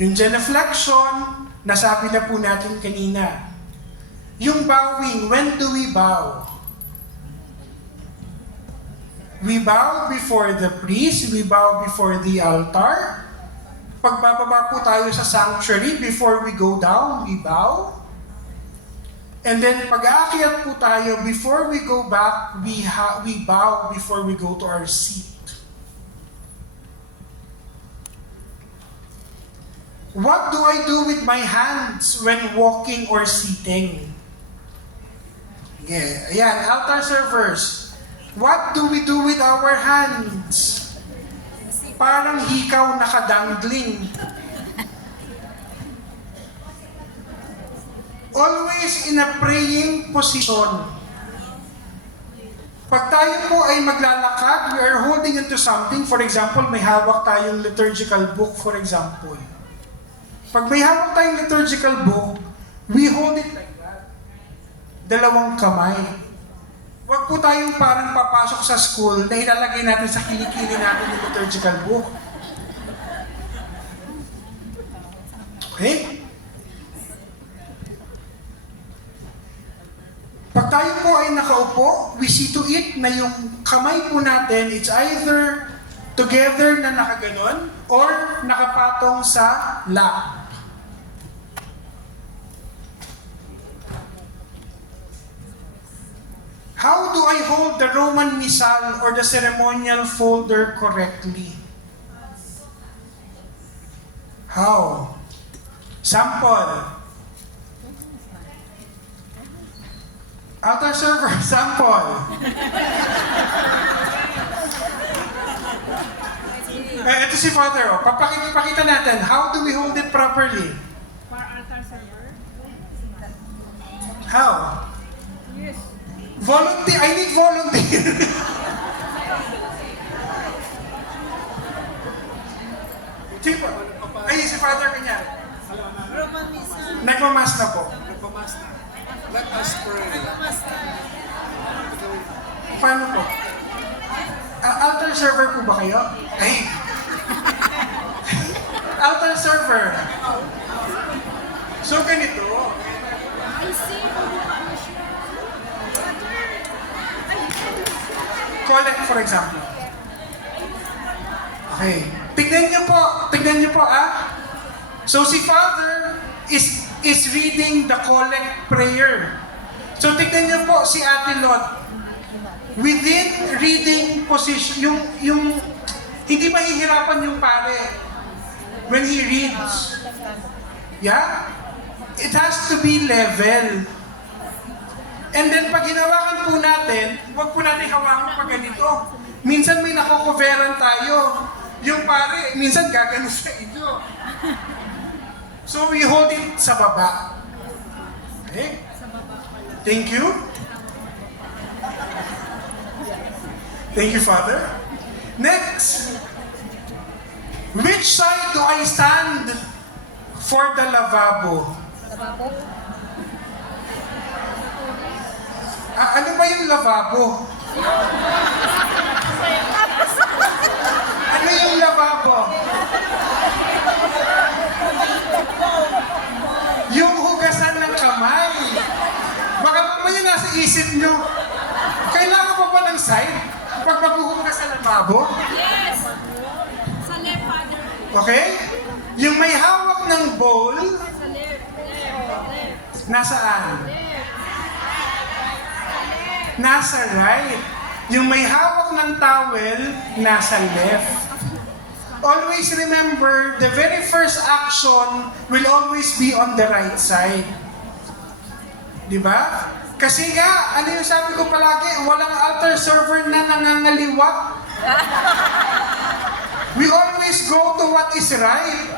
Yung genuflection, nasabi na po natin kanina. Yung bowing, when do we bow? We bow before the priest, we bow before the altar. Pagbababa po tayo sa sanctuary, before we go down, we bow. And then pag-aakyat po tayo, before we go back, we bow before we go to our seat. What do I do with my hands when walking or sitting? Yeah, ayan, altar servers. What do we do with our hands? Parang hikaw nakadangling. Always in a praying position. Pag tayo po ay maglalakad, we are holding into something. For example, may hawak tayong liturgical book, for example. Pag may hawak tayong liturgical book, we hold it like that. Dalawang kamay. Huwag po tayong parang papasok sa school na ilalagay natin sa kilikili natin yung liturgical book. Okay? Pag tayo po ay nakaupo, we see to it na yung kamay po natin, it's either together na nakaganon or nakapatong sa lap. How do I hold the Roman Missal or the ceremonial folder correctly? How? Sample. Outer server, sample. Ito si Father. Papakita natin. How do we hold it properly? For altar server? How? Yes. Volunteer. I need volunteer. Tipo. Ay, si Father kanya. Nagmamas na po. Let us pray. Paano po? Altar server po ba kayo? Ay! Altar server. So ganito. Collect for example. Okay. Tignan niyo po So si Father is reading the collect prayer. So tignan niyo po si Ate Lot. Within reading position, yung hindi mahihirapan yung pare when he reads. Yeah? It has to be level. And then pag hinawakan po natin, huwag po natin hawakan pa ganito. Minsan may nakocoveran tayo. Yung pare, minsan gagano sa inyo. So we hold it sa baba. Okay? Thank you. Thank you, Father. Next. Which side do I stand for the lavabo? Ano ba yung lavabo? Ano yung lavabo? Yung hugasan ng kamay. Baka mamaya nasa isip nyo, kailangan pa ba ng side pag maghuhugas sa lavabo? Yes! Sa left, Father. Okay? Yung may hawak ng bowl, Sa left. nasaan? Nasa right. Yung may hawak ng towel, nasa left. Always remember, the very first action will always be on the right side. Di ba? Kasi nga, ano yung sabi ko palagi, walang altar server na nangangaliwa. We always go to what is right.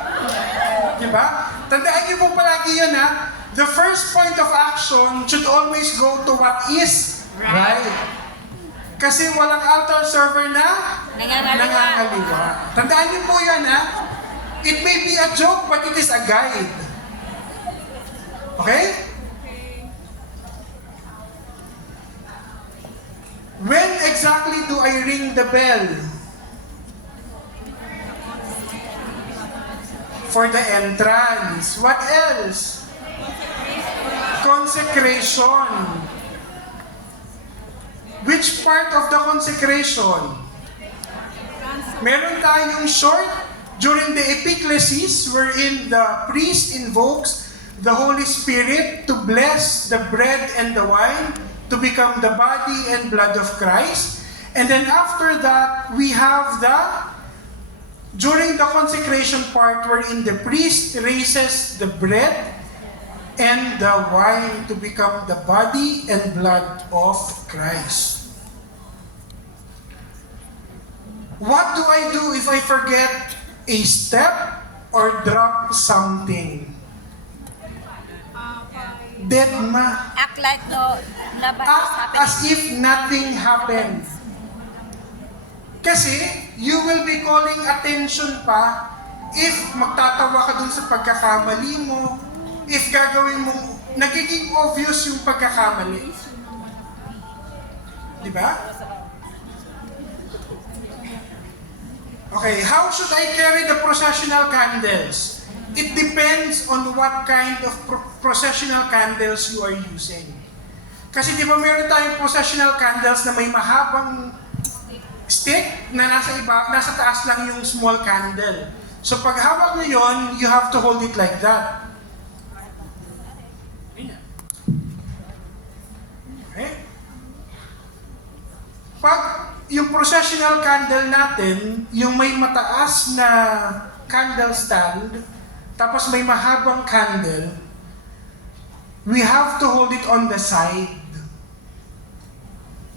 Di ba? Tandaan niyo po palagi yun ha. The first point of action should always go to what is right. Kasi walang altar server na nangangaliwa. Tandaan niyo po yan ha. It may be a joke but it is a guide. Okay? When exactly do I ring the bell? For the entrance. What else? Consecration. Which part of the consecration? Meron tayong short during the epiclesis wherein the priest invokes the Holy Spirit to bless the bread and the wine to become the body and blood of Christ. And then after that, we have during the consecration part wherein the priest raises the bread and the wine to become the body and blood of Christ. What do I do if I forget a step or drop something? Deadma. Act like no, Act as if nothing happened. Kasi, you will be calling attention pa if magtatawa ka dun sa pagkakamali mo, if gagawin mo, nagiging obvious yung pagkakamali. Di ba? Okay, how should I carry the processional candles? It depends on what kind of processional candles you are using. Kasi di ba meron tayong processional candles na may mahabang stick na nasa taas lang yung small candle. So pag hawak mo yon, you have to hold it like that. Okay? Pag yung processional candle natin, yung may mataas na candle stand, tapos may mahabang candle, we have to hold it on the side.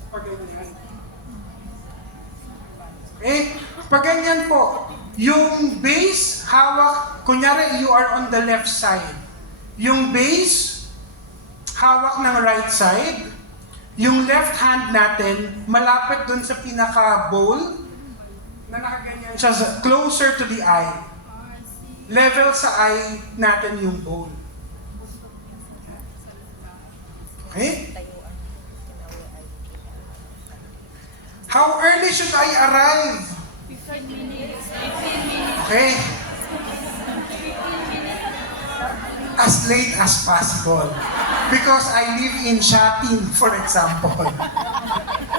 Pag ganyan. Okay? Pag ganyan po, yung base, hawak, kunyari you are on the left side. Yung base, hawak ng right side. Yung left hand natin, malapit dun sa pinaka-bowl, na nakaganyan siya, closer to the eye. Level sa eye natin yung bowl. Okay? How early should I arrive? 15 minutes. Okay? As late as possible. Because I live in Shatin, for example.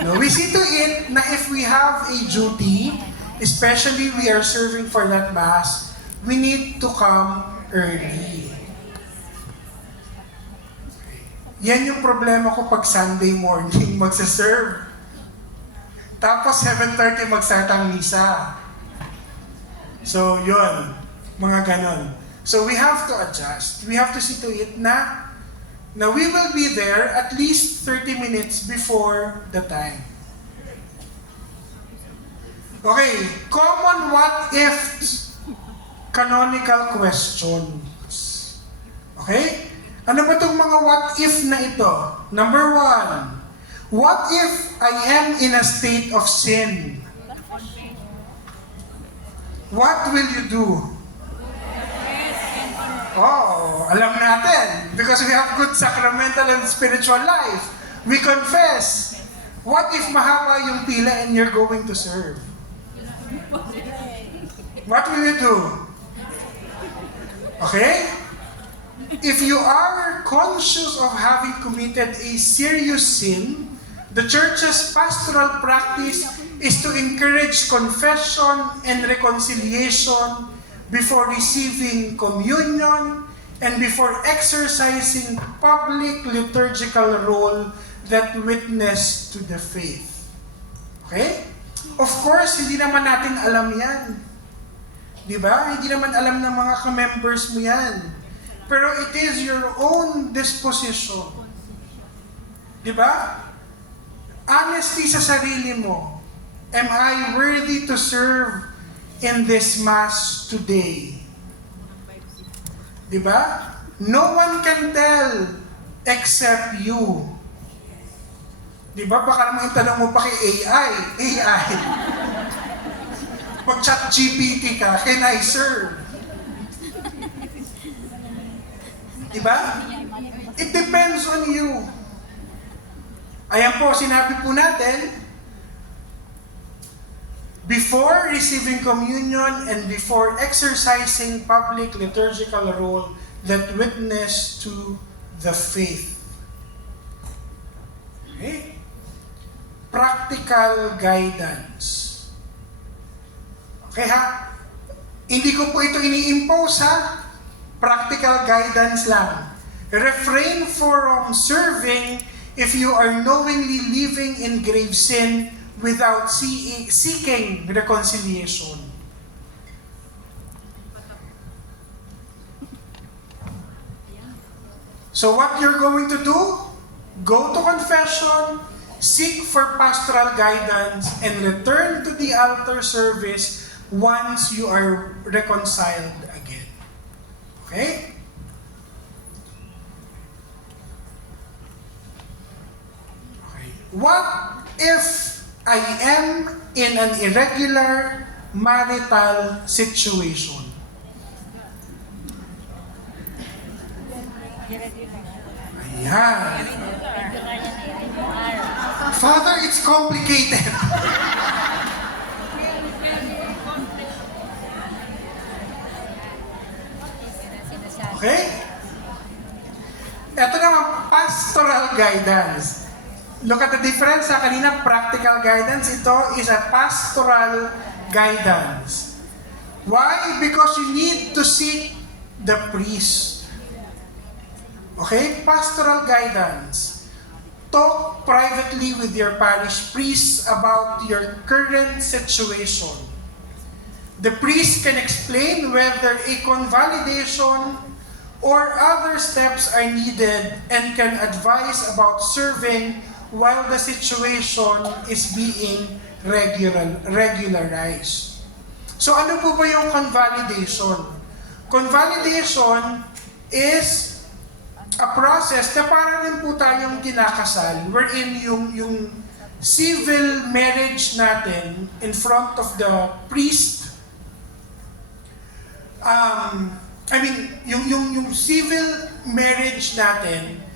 No, we see to it na if we have a duty, especially we are serving for that mass, we need to come early. Yan yung problema ko pag Sunday morning magsaserve. Tapos 7:30 mag-start ang misa. So yun, mga ganon. So we have to adjust. We have to see to it na we will be there at least 30 minutes before the time. Okay, common what if canonical questions. Okay? Ano ba itong mga what if na ito? Number 1, what if I am in a state of sin? What will you do? Oh, alam natin. Because we have good sacramental and spiritual life. We confess. What if mahaba yung pila and you're going to serve? What will you do? Okay? If you are conscious of having committed a serious sin, the church's pastoral practice is to encourage confession and reconciliation before receiving communion and before exercising public liturgical role that witness to the faith. Okay? Of course, hindi naman natin alam yan. Di ba? Hindi naman alam ng mga ka-members mo yan. Pero it is your own disposition. Di ba? Honesty sa sarili mo. Am I worthy to serve in this Mass today? Di ba? No one can tell except you. Di ba? Baka naman itanong mo pa kay AI. Pag chat GPT ka, can I serve? Di ba? It depends on you. Ayan po, sinabi po natin, before receiving communion and before exercising public liturgical role that witness to the faith. Okay? Practical guidance. Okay ha? Hindi ko po ito ini-impose ha? Practical guidance lang. Refrain from serving if you are knowingly living in grave sin without seeking reconciliation. So what you're going to do? Go to confession, seek for pastoral guidance, and return to the altar service once you are reconciled again. Okay? What if I am in an irregular marital situation? Ayan. Father, it's complicated. Okay? Ito naman, pastoral guidance. Look at the difference sa kanina, practical guidance. Ito is a pastoral guidance. Why? Because you need to seek the priest. Okay? Pastoral guidance. Talk privately with your parish priest about your current situation. The priest can explain whether a convalidation or other steps are needed and can advise about serving while the situation is being regularized. So ano po ba yung convalidation? Convalidation is a process na para rin po tayong kinakasal wherein yung civil marriage natin in front of the priest, yung civil marriage natin,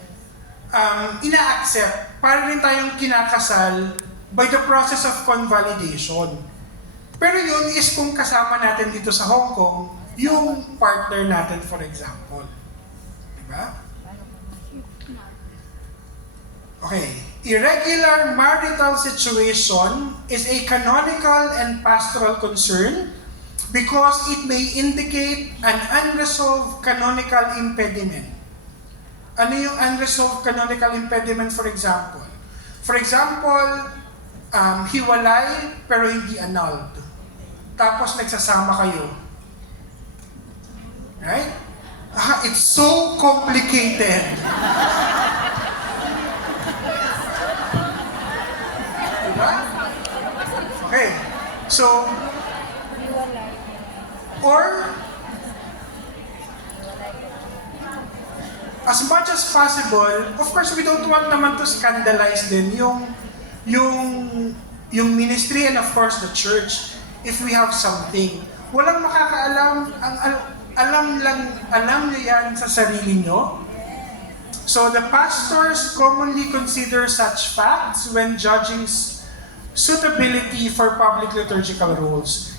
ina-accept para rin tayong kinakasal by the process of convalidation. Pero yun is kung kasama natin dito sa Hong Kong, yung partner natin, for example. Diba? Okay. Irregular marital situation is a canonical and pastoral concern because it may indicate an unresolved canonical impediment. Ano yung unresolved canonical impediment, for example? For example, hiwalay pero hindi annulled. Tapos nagsasama kayo. Right? It's so complicated. Diba? Okay. So, or as much as possible, of course, we don't want naman to scandalize din yung ministry and of course the church if we have something. Walang makakaalam, alam nyo yan sa sarili nyo. So the pastors commonly consider such facts when judging suitability for public liturgical roles.